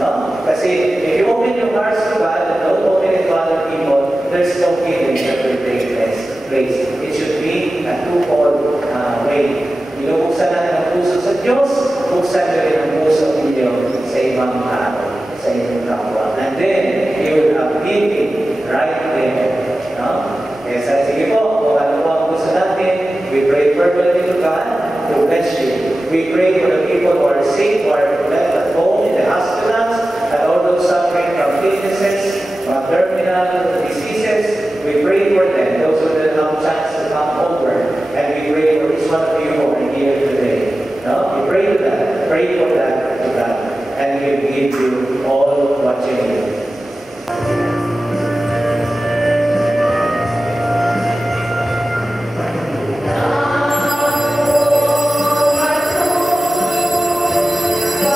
No? Kasi if you open your hearts to God and don't open it to other people, there's no healing that will take place. It should be a two-fold way. Binubuksan natin ang puso sa Diyos, buksan nyo rin ang puso ninyo sa ibang tao, sa inyong kapwa. And then, you will have healing right there. No? Kaya sige po, kung ano po ang puso natin, we pray fervently to God to bless you. We pray for the people who are sick, who are left at home, in the hospitals, and all those suffering from illnesses, from terminal diseases. We pray for them, those who didn't have a chance to come over. And we pray for each one of you who are here today. No? We pray for that to God. And we give you all what you need. God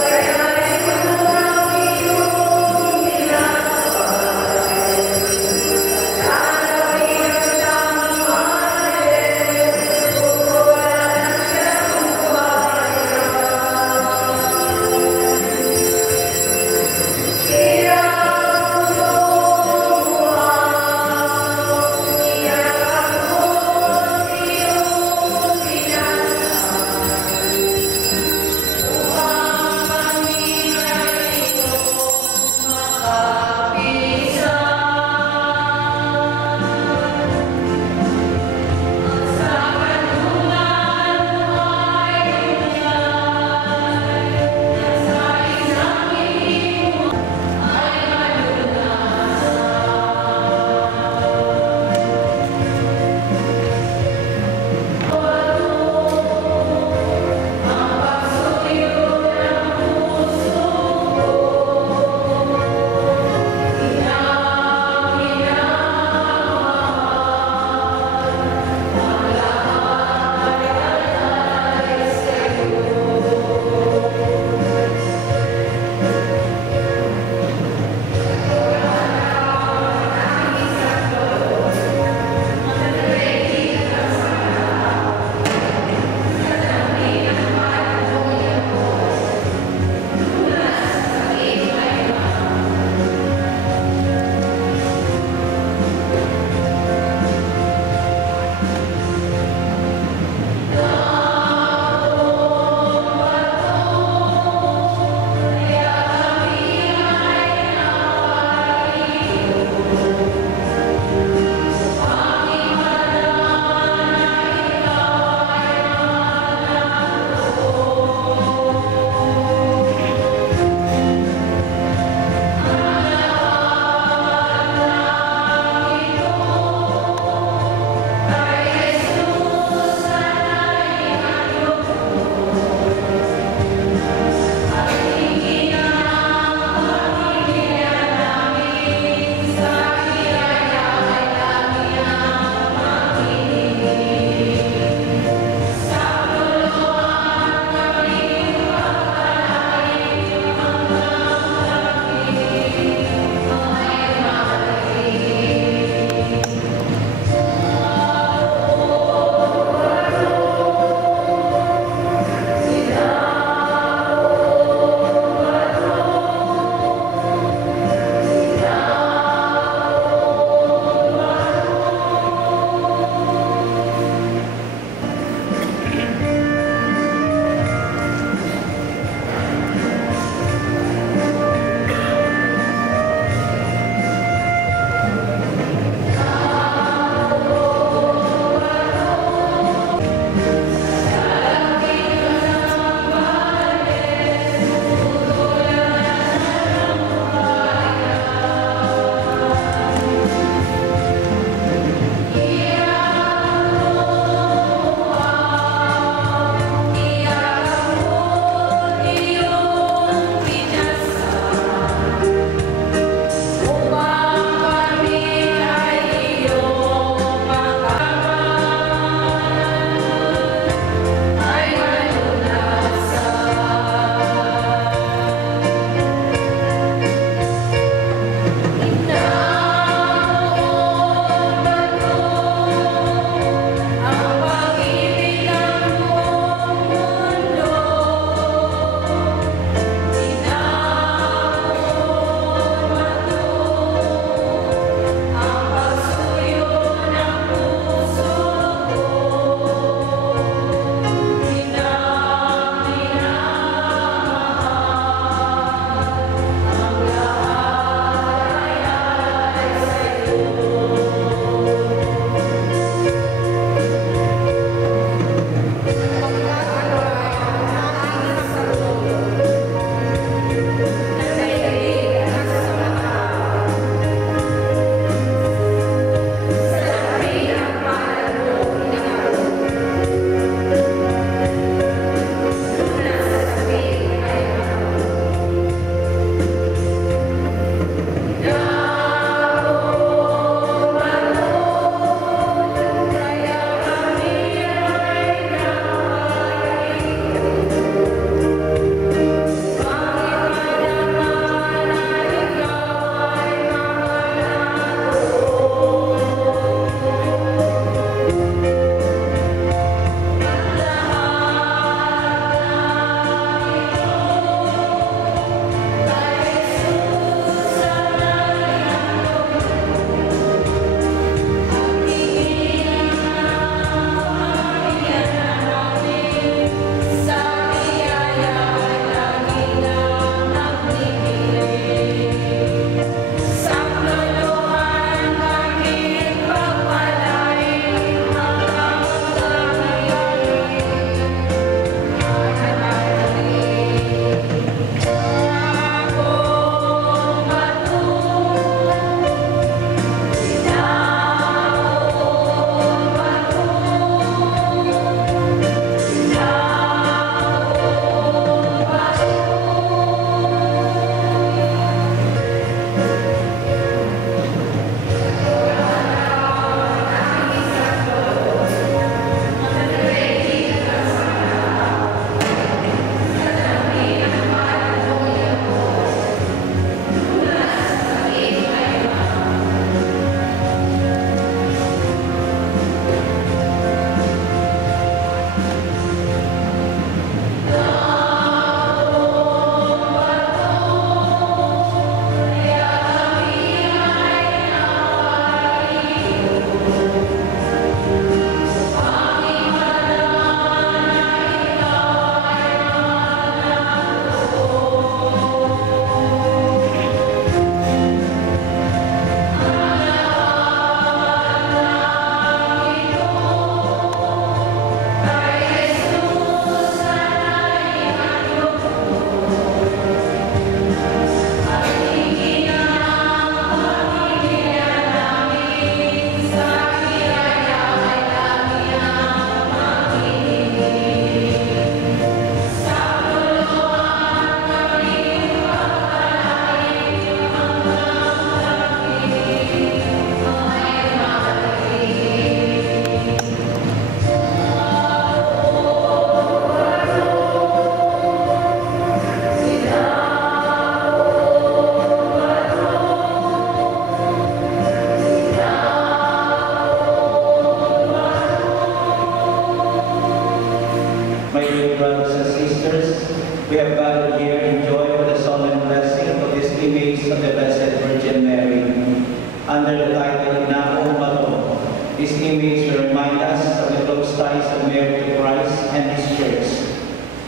This image will remind us of the close ties of Mary to Christ and His church.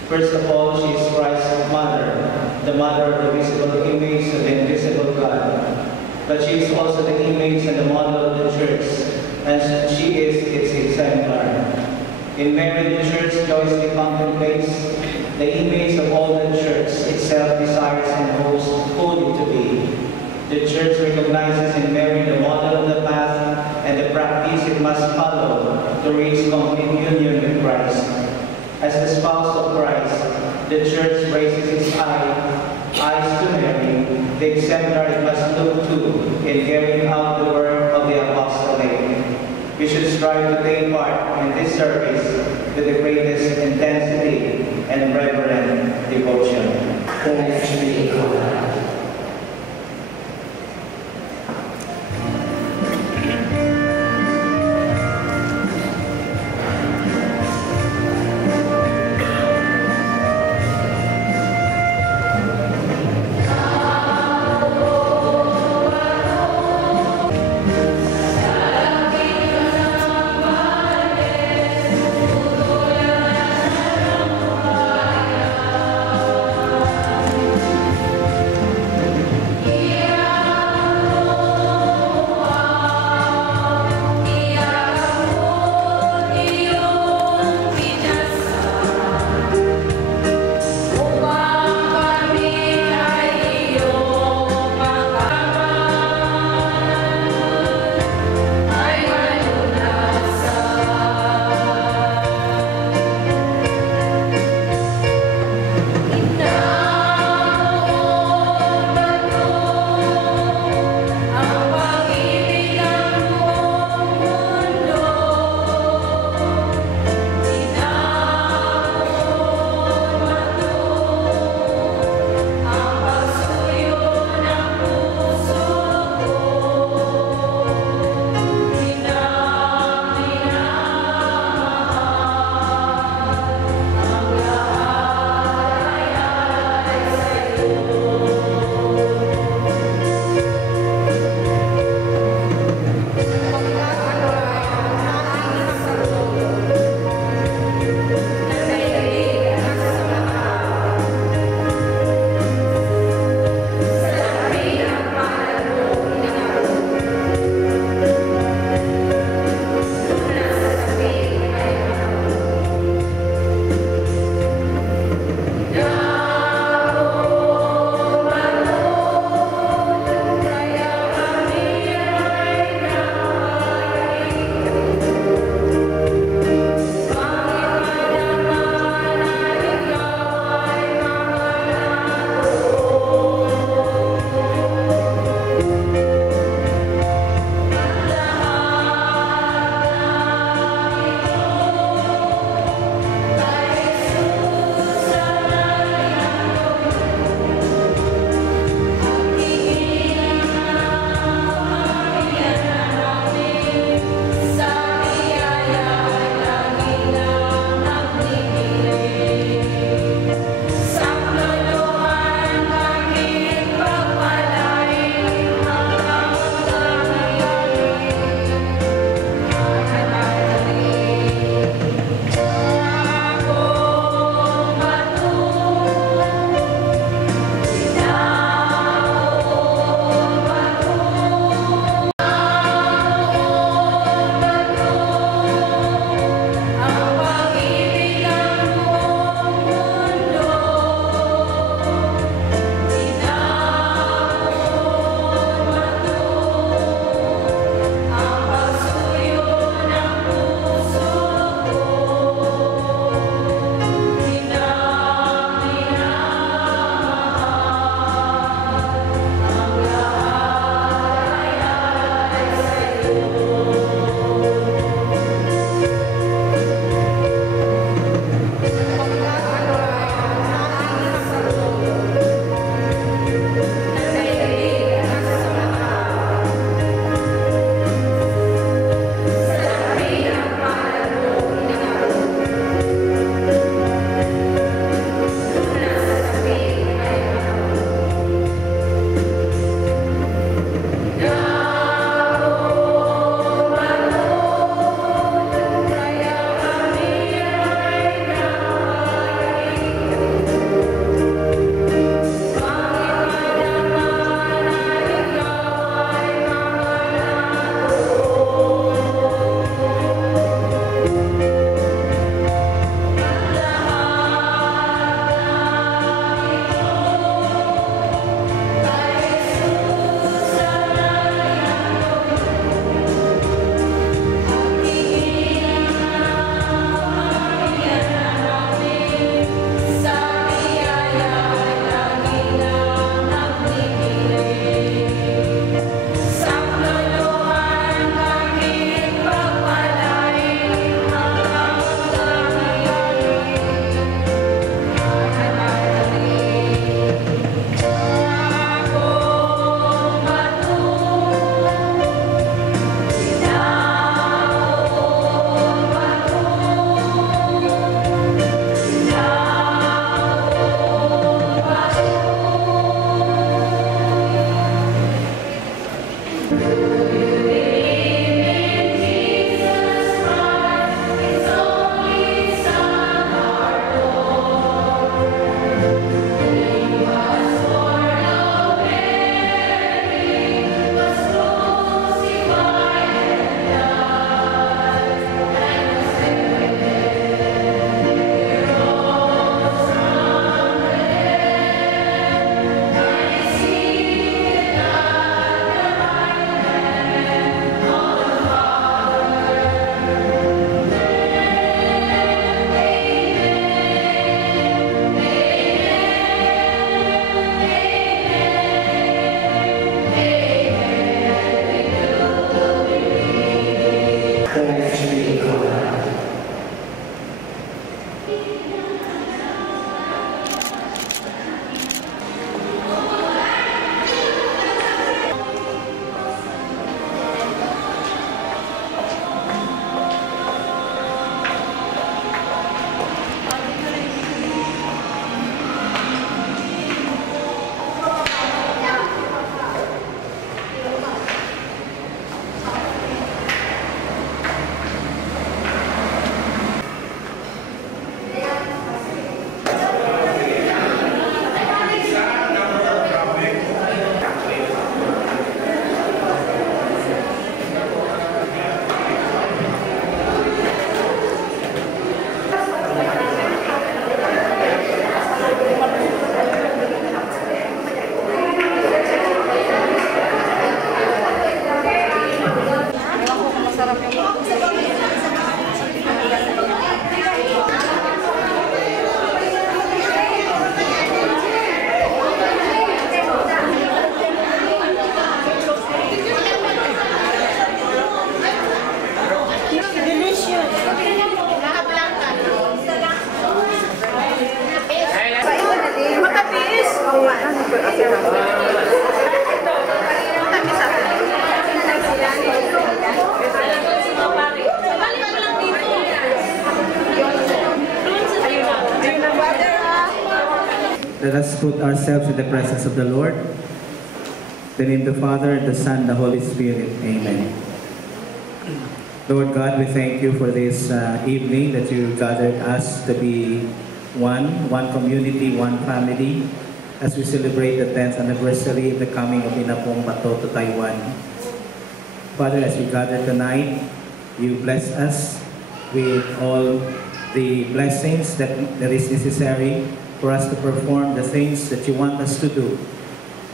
First of all, she is Christ's mother, the mother of the visible image of the invisible God. But she is also the image and the model of the church, and she is its exemplar. In Mary, the church joyously contemplates the image of all the church itself desires and hopes fully to be. The church recognizes in Mary the model of the path and the practice it must follow to reach complete union with Christ. As the spouse of Christ, the church raises its eyes to Mary, the exemplar it must look to in carrying out the work of the apostolate. We should strive to take part in this service with the greatest intensity and reverent devotion. Thanks be to God. Let us put ourselves in the presence of the Lord. In the name of the Father, the Son, the Holy Spirit. Amen. Lord God, we thank you for this evening that you gathered us to be one community, one family, as we celebrate the 10th anniversary of the coming of Inapong Bato to Taiwan. Father, as we gather tonight, you bless us with all the blessings that is necessary for us to perform the things that you want us to do,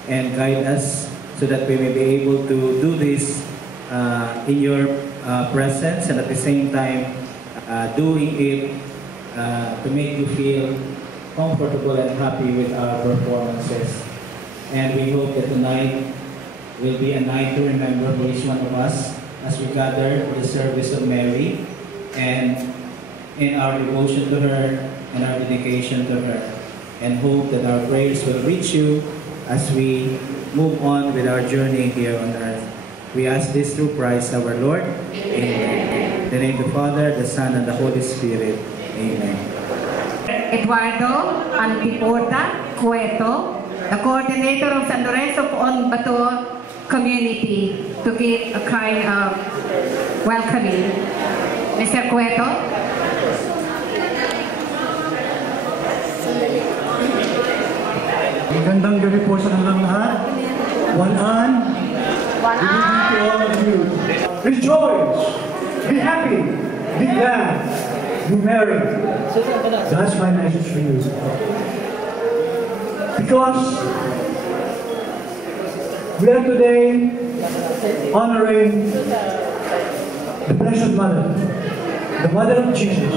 and guide us so that we may be able to do this in your presence, and at the same time doing it to make you feel comfortable and happy with our performances. And we hope that tonight will be a night to remember for each one of us as we gather for the service of Mary and in our devotion to her and our dedication to her, and hope that our prayers will reach you as we move on with our journey here on earth. We ask this through Christ our Lord. Amen. In the name of the Father, the Son, and the Holy Spirit. Amen. Eduardo Antiporta Cueto, the coordinator of San Lorenzo Poon Bato community, to give a kind of welcoming. Mr. Cueto. Magandang gabi po sa kanilang lahat. One-an. Good evening to all of you. Rejoice! Be happy! Be glad! Be merry! That's my message for you. Because we are today honoring the Blessed Mother, the Mother of Jesus,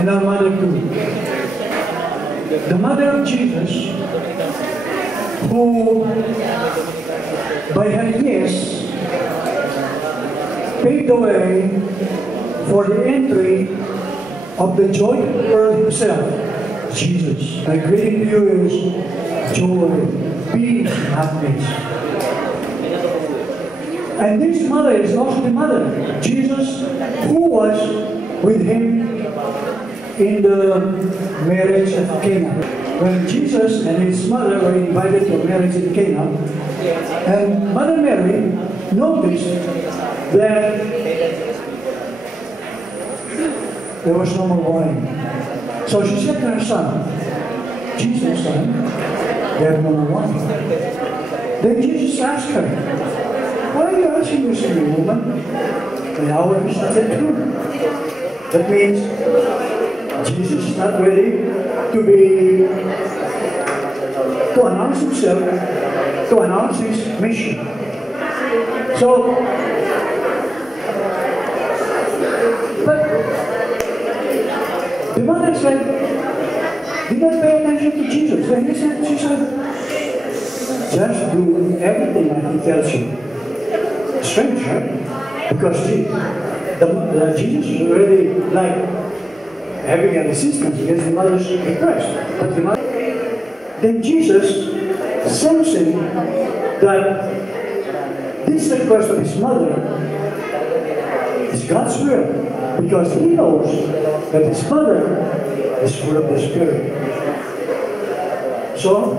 and our Mother too. The Mother of Jesus, who by her years paved the way for the entry of the joy of the world himself, Jesus. My greeting to you is joy, peace, happiness. And this mother is also the mother, Jesus, who was with him in the marriage at Cana. When Jesus and his mother were invited to a marriage in Cana, and Mother Mary noticed that there was no more wine. So she said to her son, Jesus' son, they have no more wine. Then Jesus asked her, why are you asking this of me, woman? The hour is not yet true. That means Jesus is not ready to announce himself, to announce his mission. So, but the mother said, did not pay attention to Jesus. When he said, she said, just do everything that he tells you. Strange, right? Because Jesus is already like having a resistance against the mother's request. But the mother, then Jesus, sensing that this request of his mother is God's will, because he knows that his mother is full of the Spirit. So,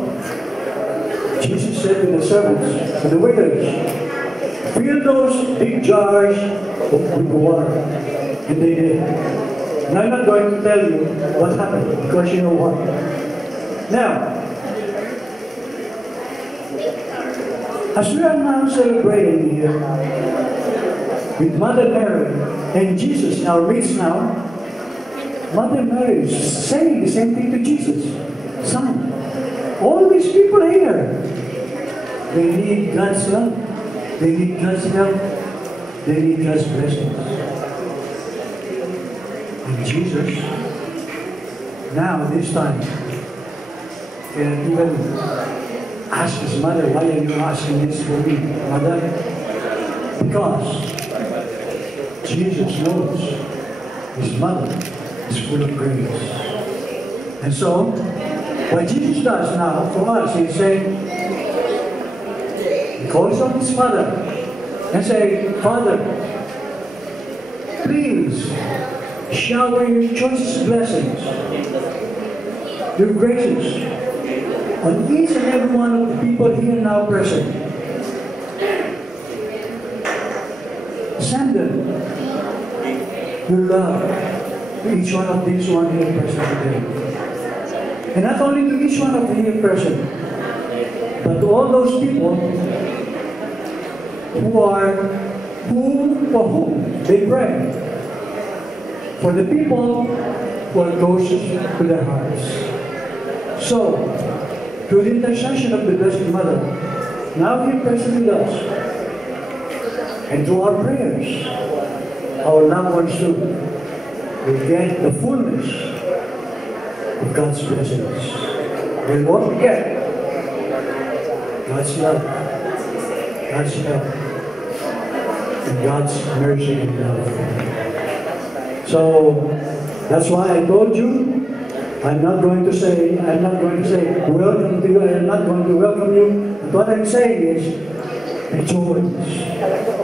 Jesus said to the servants, to the waiters, fill those big jars with water. And they did. And I'm not going to tell you what happened, because you know what. Now, as we are now celebrating here with Mother Mary and Jesus in our midst now, Mother Mary is saying the same thing to Jesus. Son, all these people here, they need God's love. They need God's help. They need God's blessings. And Jesus, now this time, can even ask his mother, why are you asking this for me, Mother? Because Jesus knows his mother is full of grace. And so, what Jesus does now for us, he's saying, he calls on his mother and say, Father, please shower your choicest blessings, your graces, on each and every one of the people here now present. Send them your love to each one of these one here present today. And not only to each one of the here present, but to all those people for whom they pray. For the people who are closest to their hearts. So, through the intercession of the Blessed Mother, now here present with us, and through our prayers, our loved ones too will get the fullness of God's presence. They won't get God's love, God's help, and God's mercy and love. So that's why I told you, I'm not going to say welcome to you. I'm not going to welcome you. But what I'm saying is, rejoice,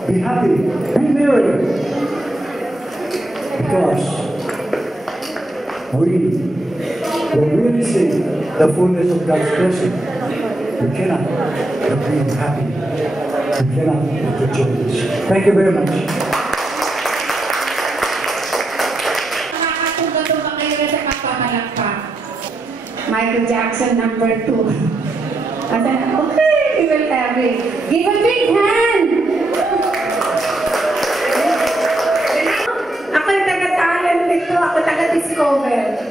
be happy, be merry, because when we receive the fullness of God's presence, we cannot but be happy. We cannot but rejoice. Thank you very much. Michael Jackson #2. I said, okay, we will have it. Give a big hand! Ako yung taga-talent nito, ako taga-discover.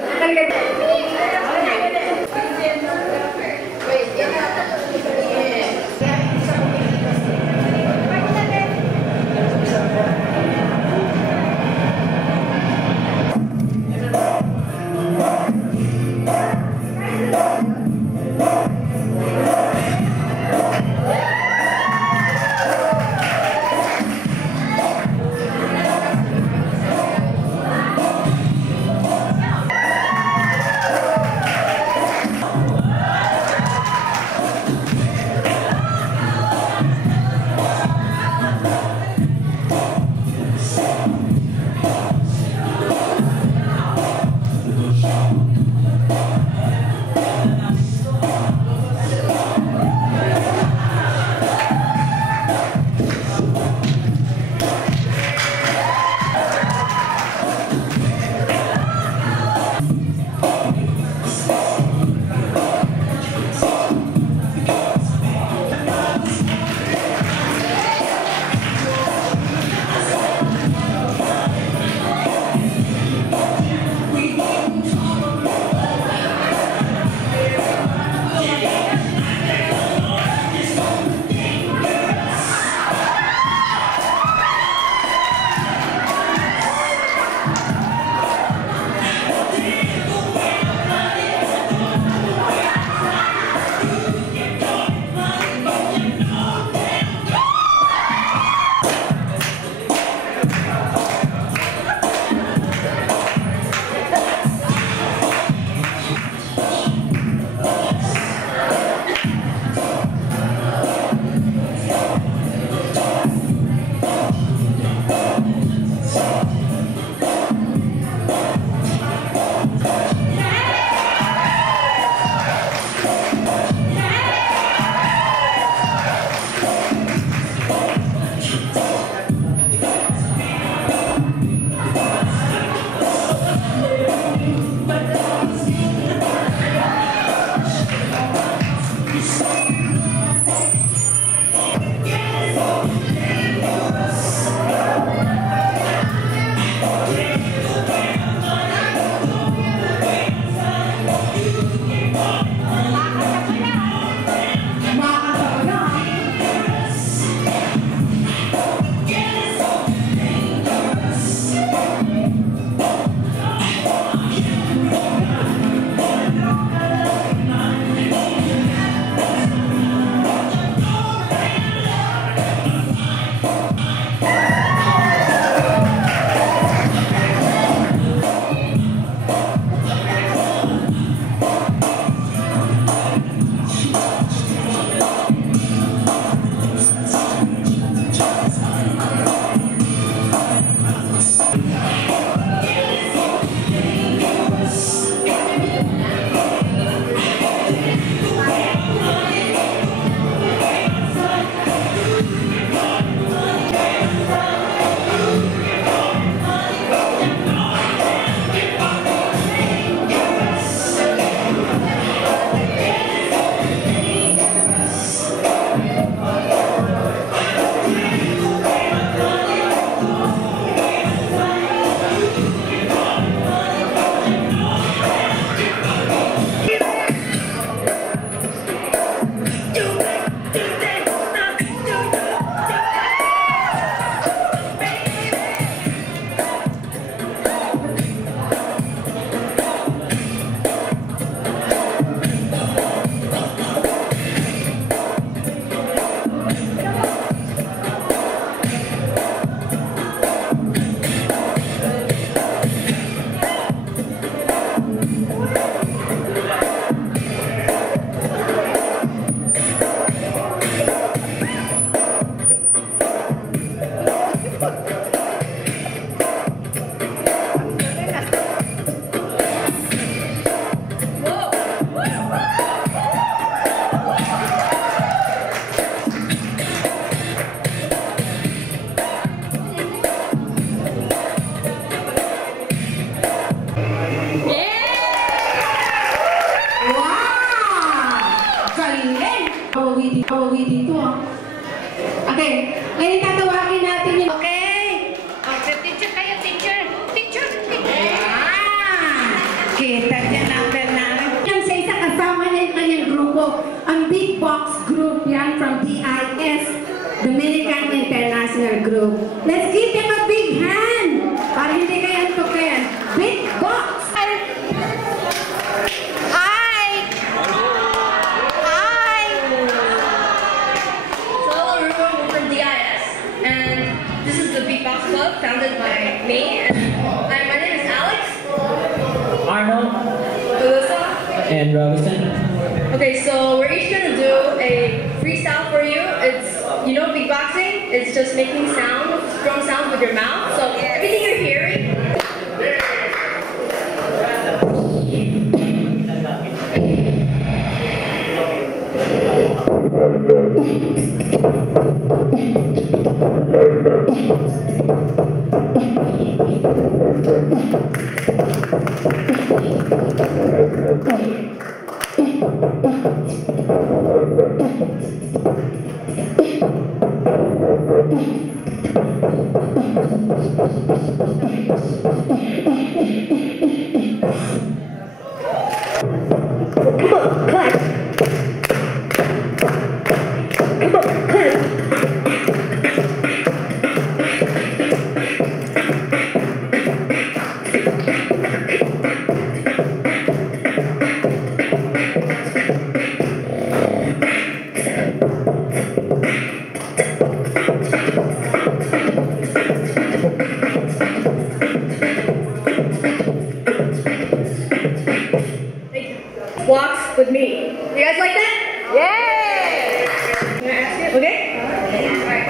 ko ang Big Box Group. Yan from DIS, Dominican International Group. Let's give them a big hand para hindi kayo antukin. Big Box! Founded by me, and my name is Alex. Arnold. Melissa. And Robinson. Okay, so we're each gonna do a freestyle for you. It's, you know, beatboxing. It's just making sounds, strong sounds with your mouth. So everything you're hearing. Walks with me. You guys like that? Yay! Can I ask you? Okay? Alright.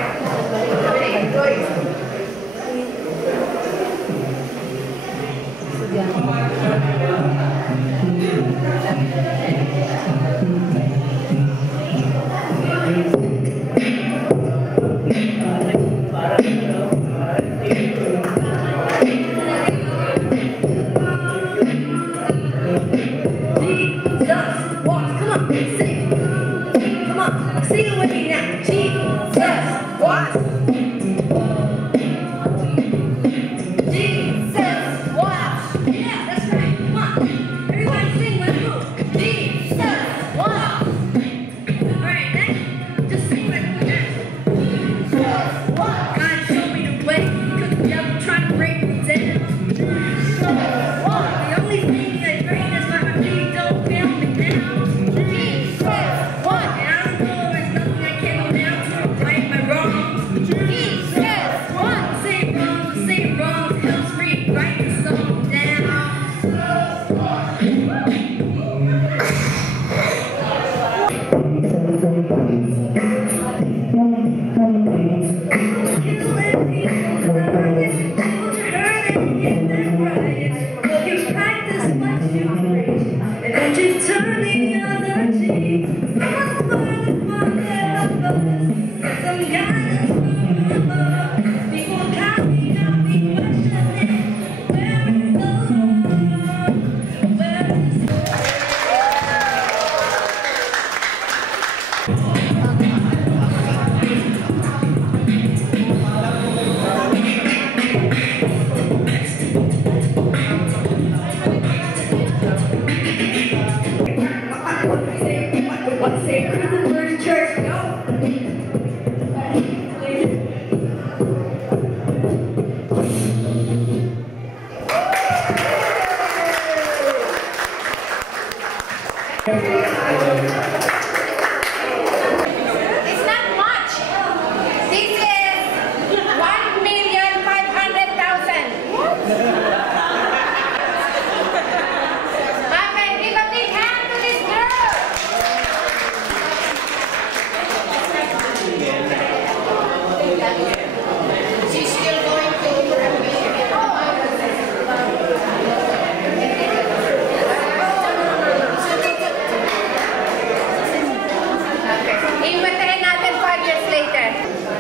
It's not much. This is 1,500,000. Amen. Give a big hand to this girl. She's still going to Iwatahin natin 5 years later.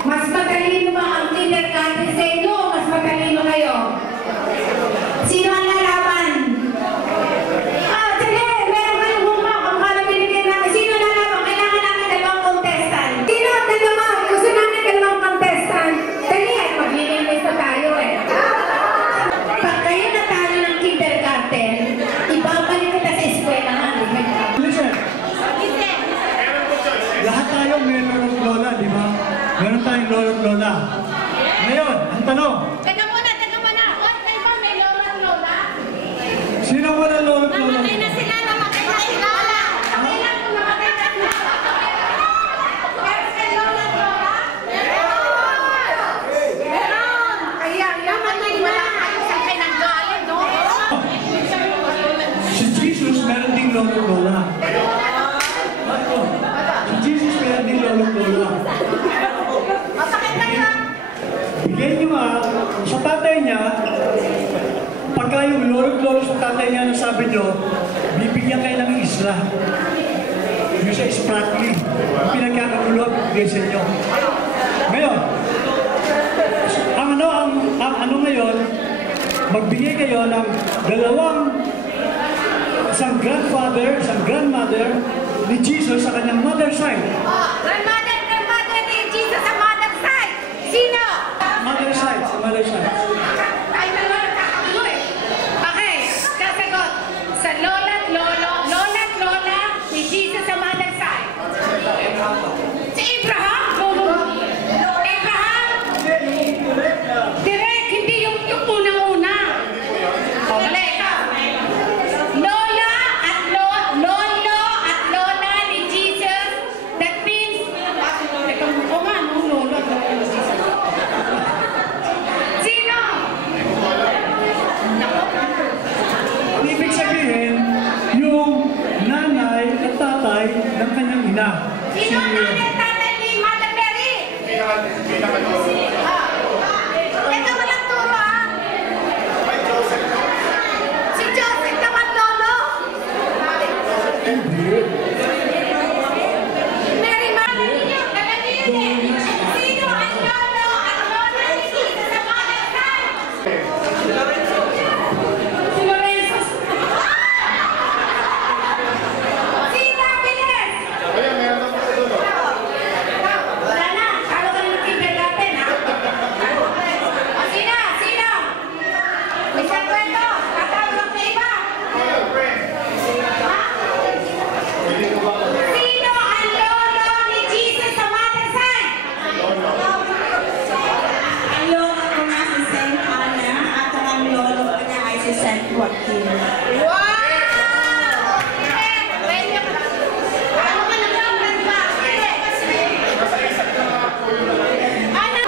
Mas matalino ba ang kindergarten sa inyo? Mas matalino kayo? tanong. Teka muna. Oy, kayo ba may lola at lola? Sino wala lolo at lola? Namatay na sila. Kailan kung namatay na sila? Pero sa lola at lola? Meron! Kaya namatay wala kayo sa pinanggaling, no? Si Jesus meron ding lolo at lola. Si Jesus meron ding lolo at lola. Masakit kayo. Bigyan niyo sa tatay niya, pagka yung lolo sa tatay niya na sabi niyo, bibigyan kayo ng isla. Yung sa Spratly, pinagkakagulo at bigyan sa inyo. Ngayon, ang ano ngayon, magbigay kayo ng isang grandfather, isang grandmother ni Jesus sa kanyang mother side. Grandmother ni Jesus sa mother side. Sino? Mother side. Ay, dalawa nagkakagulo eh. Okay, sasagot. Sa lola at lola ni Jesus sa mother side. Si Abraham? Abraham? Direct, hindi yung unang-una. Wala ikaw. Lolo at lola ni Jesus. That means, lolo at lola ni Jesus. Sino? Ang ibig sabihin, yung nanay at tatay ng kanyang ina. Sino ang nanay at tatay ni Mother Mary? Ito walang turo ah. Si Joseph naman lolo. Mary Magdalene. Sino ang lolo at lola ni Jesus sa mother side? Si Lorenzo. Sino ang bilis? Wala na. Kalo ka na nag-kindergarten, ha? O, sino? May isang kwento. Tatawag lang sa iba. Ha? Sino ang lolo ni Jesus sa mother side? Ang lolo ko nga si Saint Anna at ang lolo ko niya ay si Saint Joaquin. Wow! Ano ka nag-congress ba? Ano?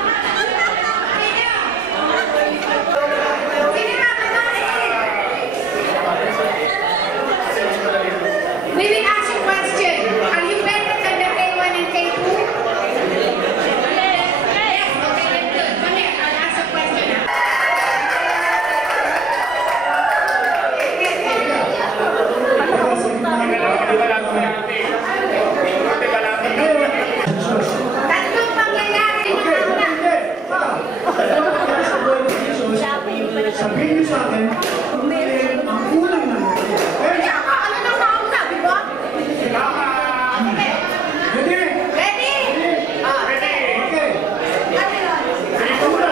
We will ask you a question. Are you better than the K1 and K2? Yes. Okay, that's good. Come here. I'll ask a question. Tatlong pangyayari na una. Sabihin niyo sa akin, ang unang nangyari. Ano nang nauna, di ba? Ready? Ready? Okay. Unang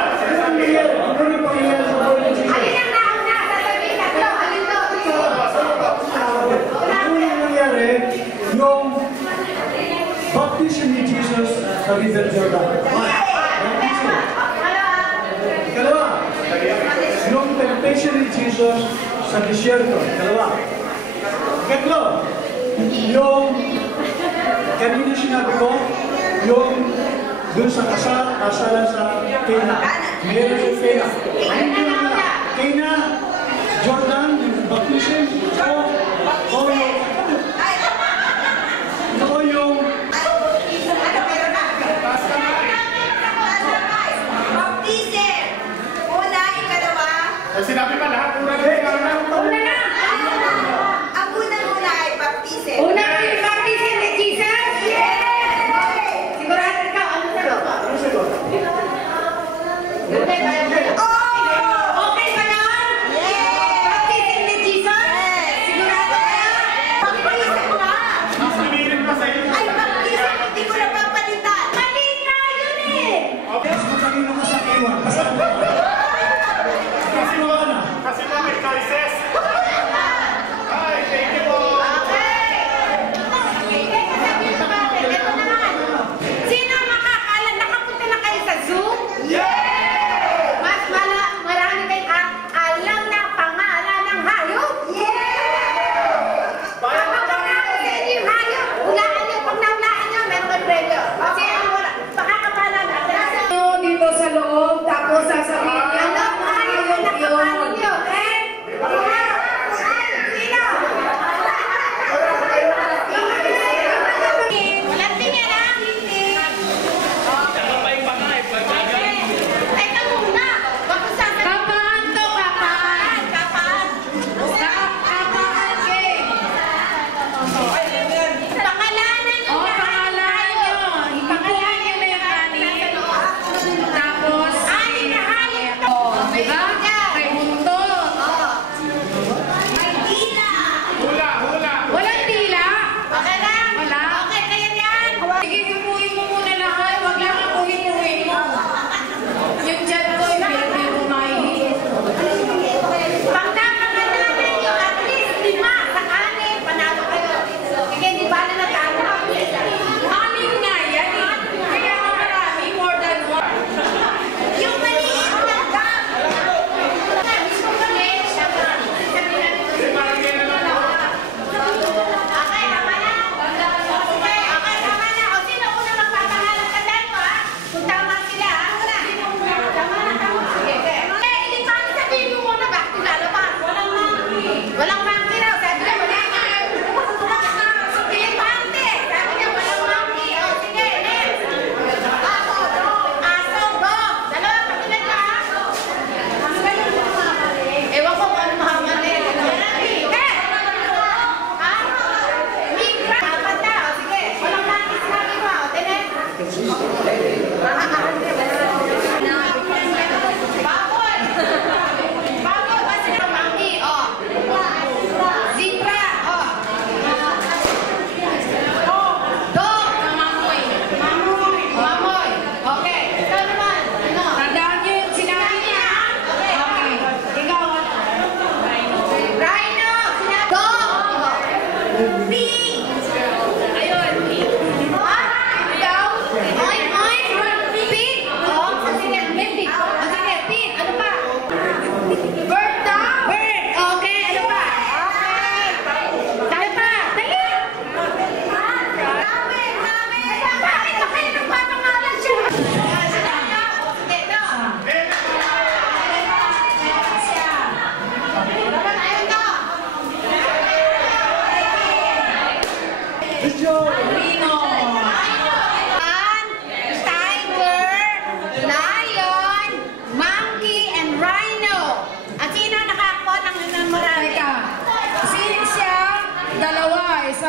nangyari sa buhay ni Jesus. Alin ang nauna? Sasabihin tatlo. Alin to? Ang unang nangyari, yung baptism ni Jesus sa River Jordan. Ikalawa, yung temptation ni Jesus sa disyerto. Ikalawa. Ikatlo, yung kanina sinabi ko, yung dun sa kasalan sa Cana. Meron sa Cana. Cana, Jordan, yung baptism, o yung Baptism! Una, ikalawa. Sinabi pa lahat, una na. Ang unang-una ay baptism. Una ka yung baptism ni Jesus? Yes! Sigurado ikaw, ano sagot? Okay ba naman? Yes! Baptism ni Jesus? Sigurado ka? Baptism na! Mas pinilit pa sa'yo. Ay, baptism, hindi ko na papalitan. Mali na yun eh! mas matalino ka sa iwan. Kasi mo may choices.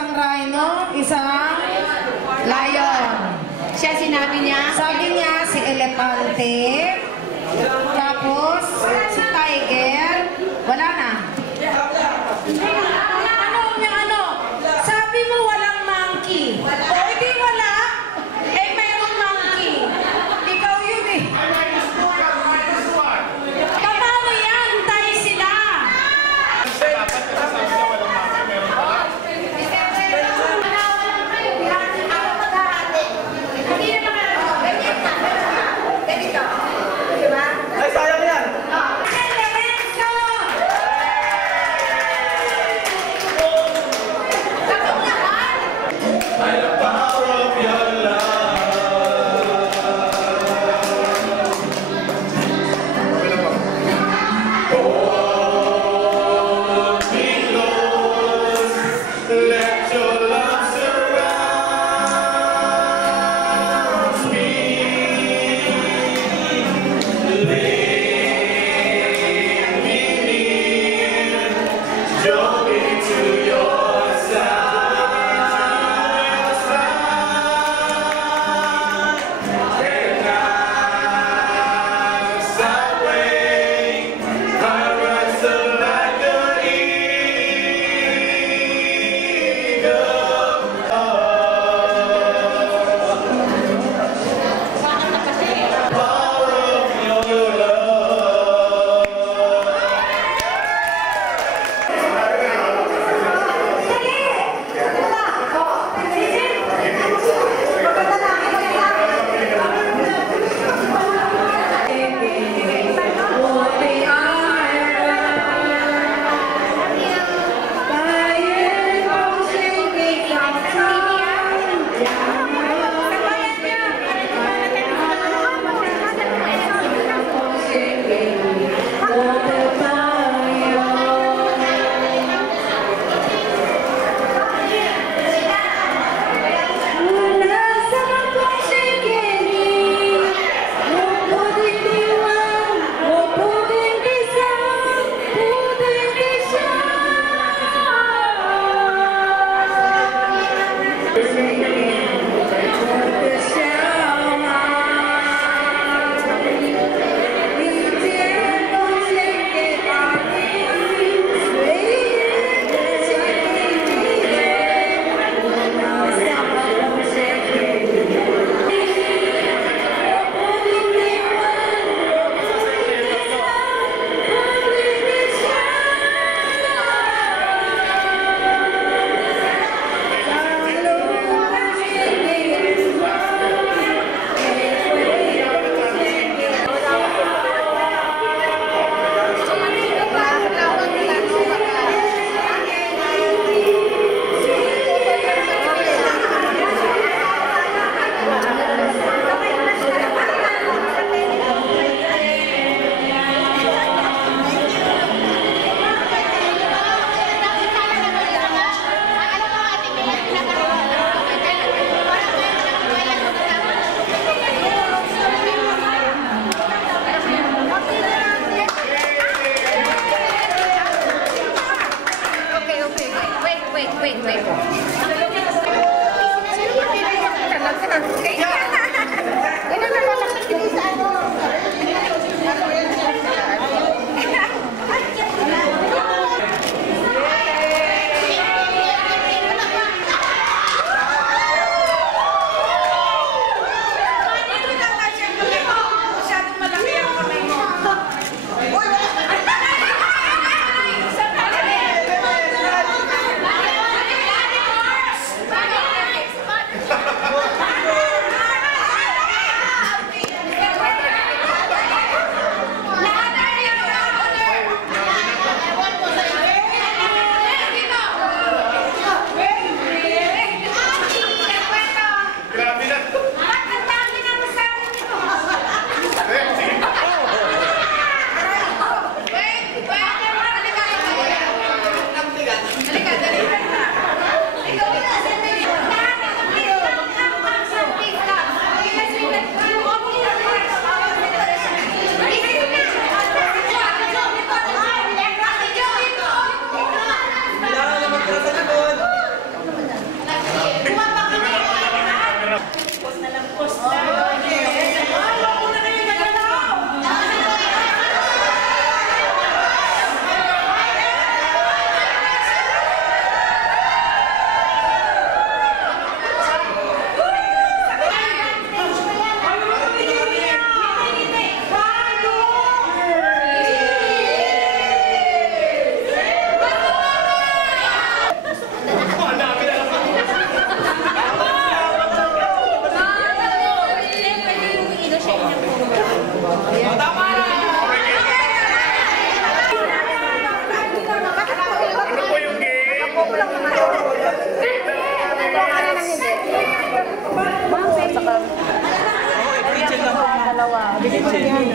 isang rhino, isang lion. Siya sinabi niya? Sabi niya si elepante, tapos si tiger, wala na. Ano? Sabi mo walang monkey. O hindi wala, eh mayroong monkey. Ikaw yun eh. Paano yan? Tayo sila. Ay, sayang yan!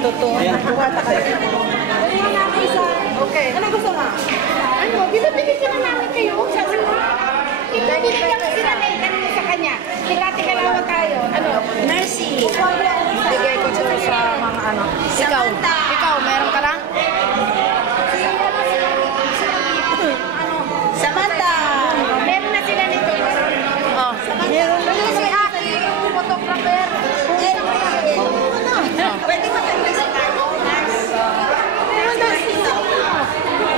totoo. Buwata kayo. Okay. Ano gusto mo? Ano? Binibigyan na namin kayo. Sabi mo. Binibigyan mo sila na ikanong sa kanya. Tika lang tayo. Ano? Mercy. Bigay ko sa mga ano. Ikaw, meron ka lang? Samantha. Meron na sila nito. Oh, meron na si Aki, yung photographer. Pwede ba tayo sa kanya? Meron daw sila.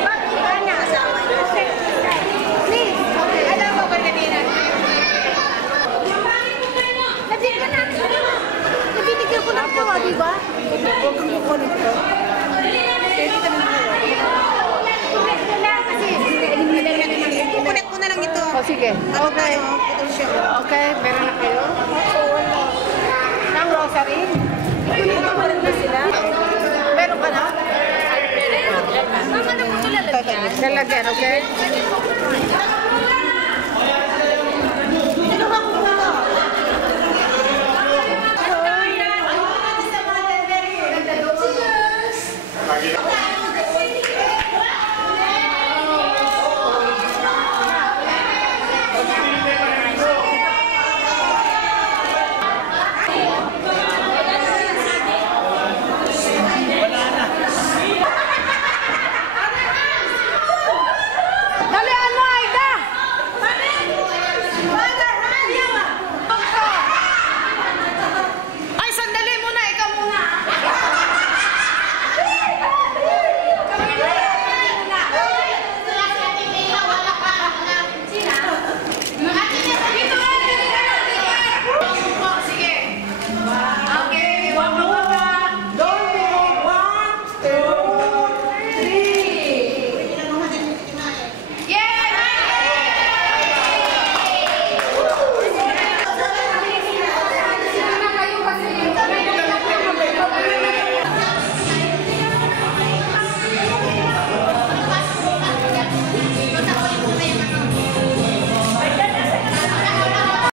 Bakit ka na? Please. Okay, alam mo ba kanina? Nabigyan na. Nabinigyan ko lang ito, di ba? Huwag kang kukunin ito. Kukunin ko na lang ito. O, sige. Okay. Okay, meron na kayo. Nang rosary. Kunin ko na sila. Meron ka na? Meron. Tama na po nila lalagyan. Lalagyan, okay?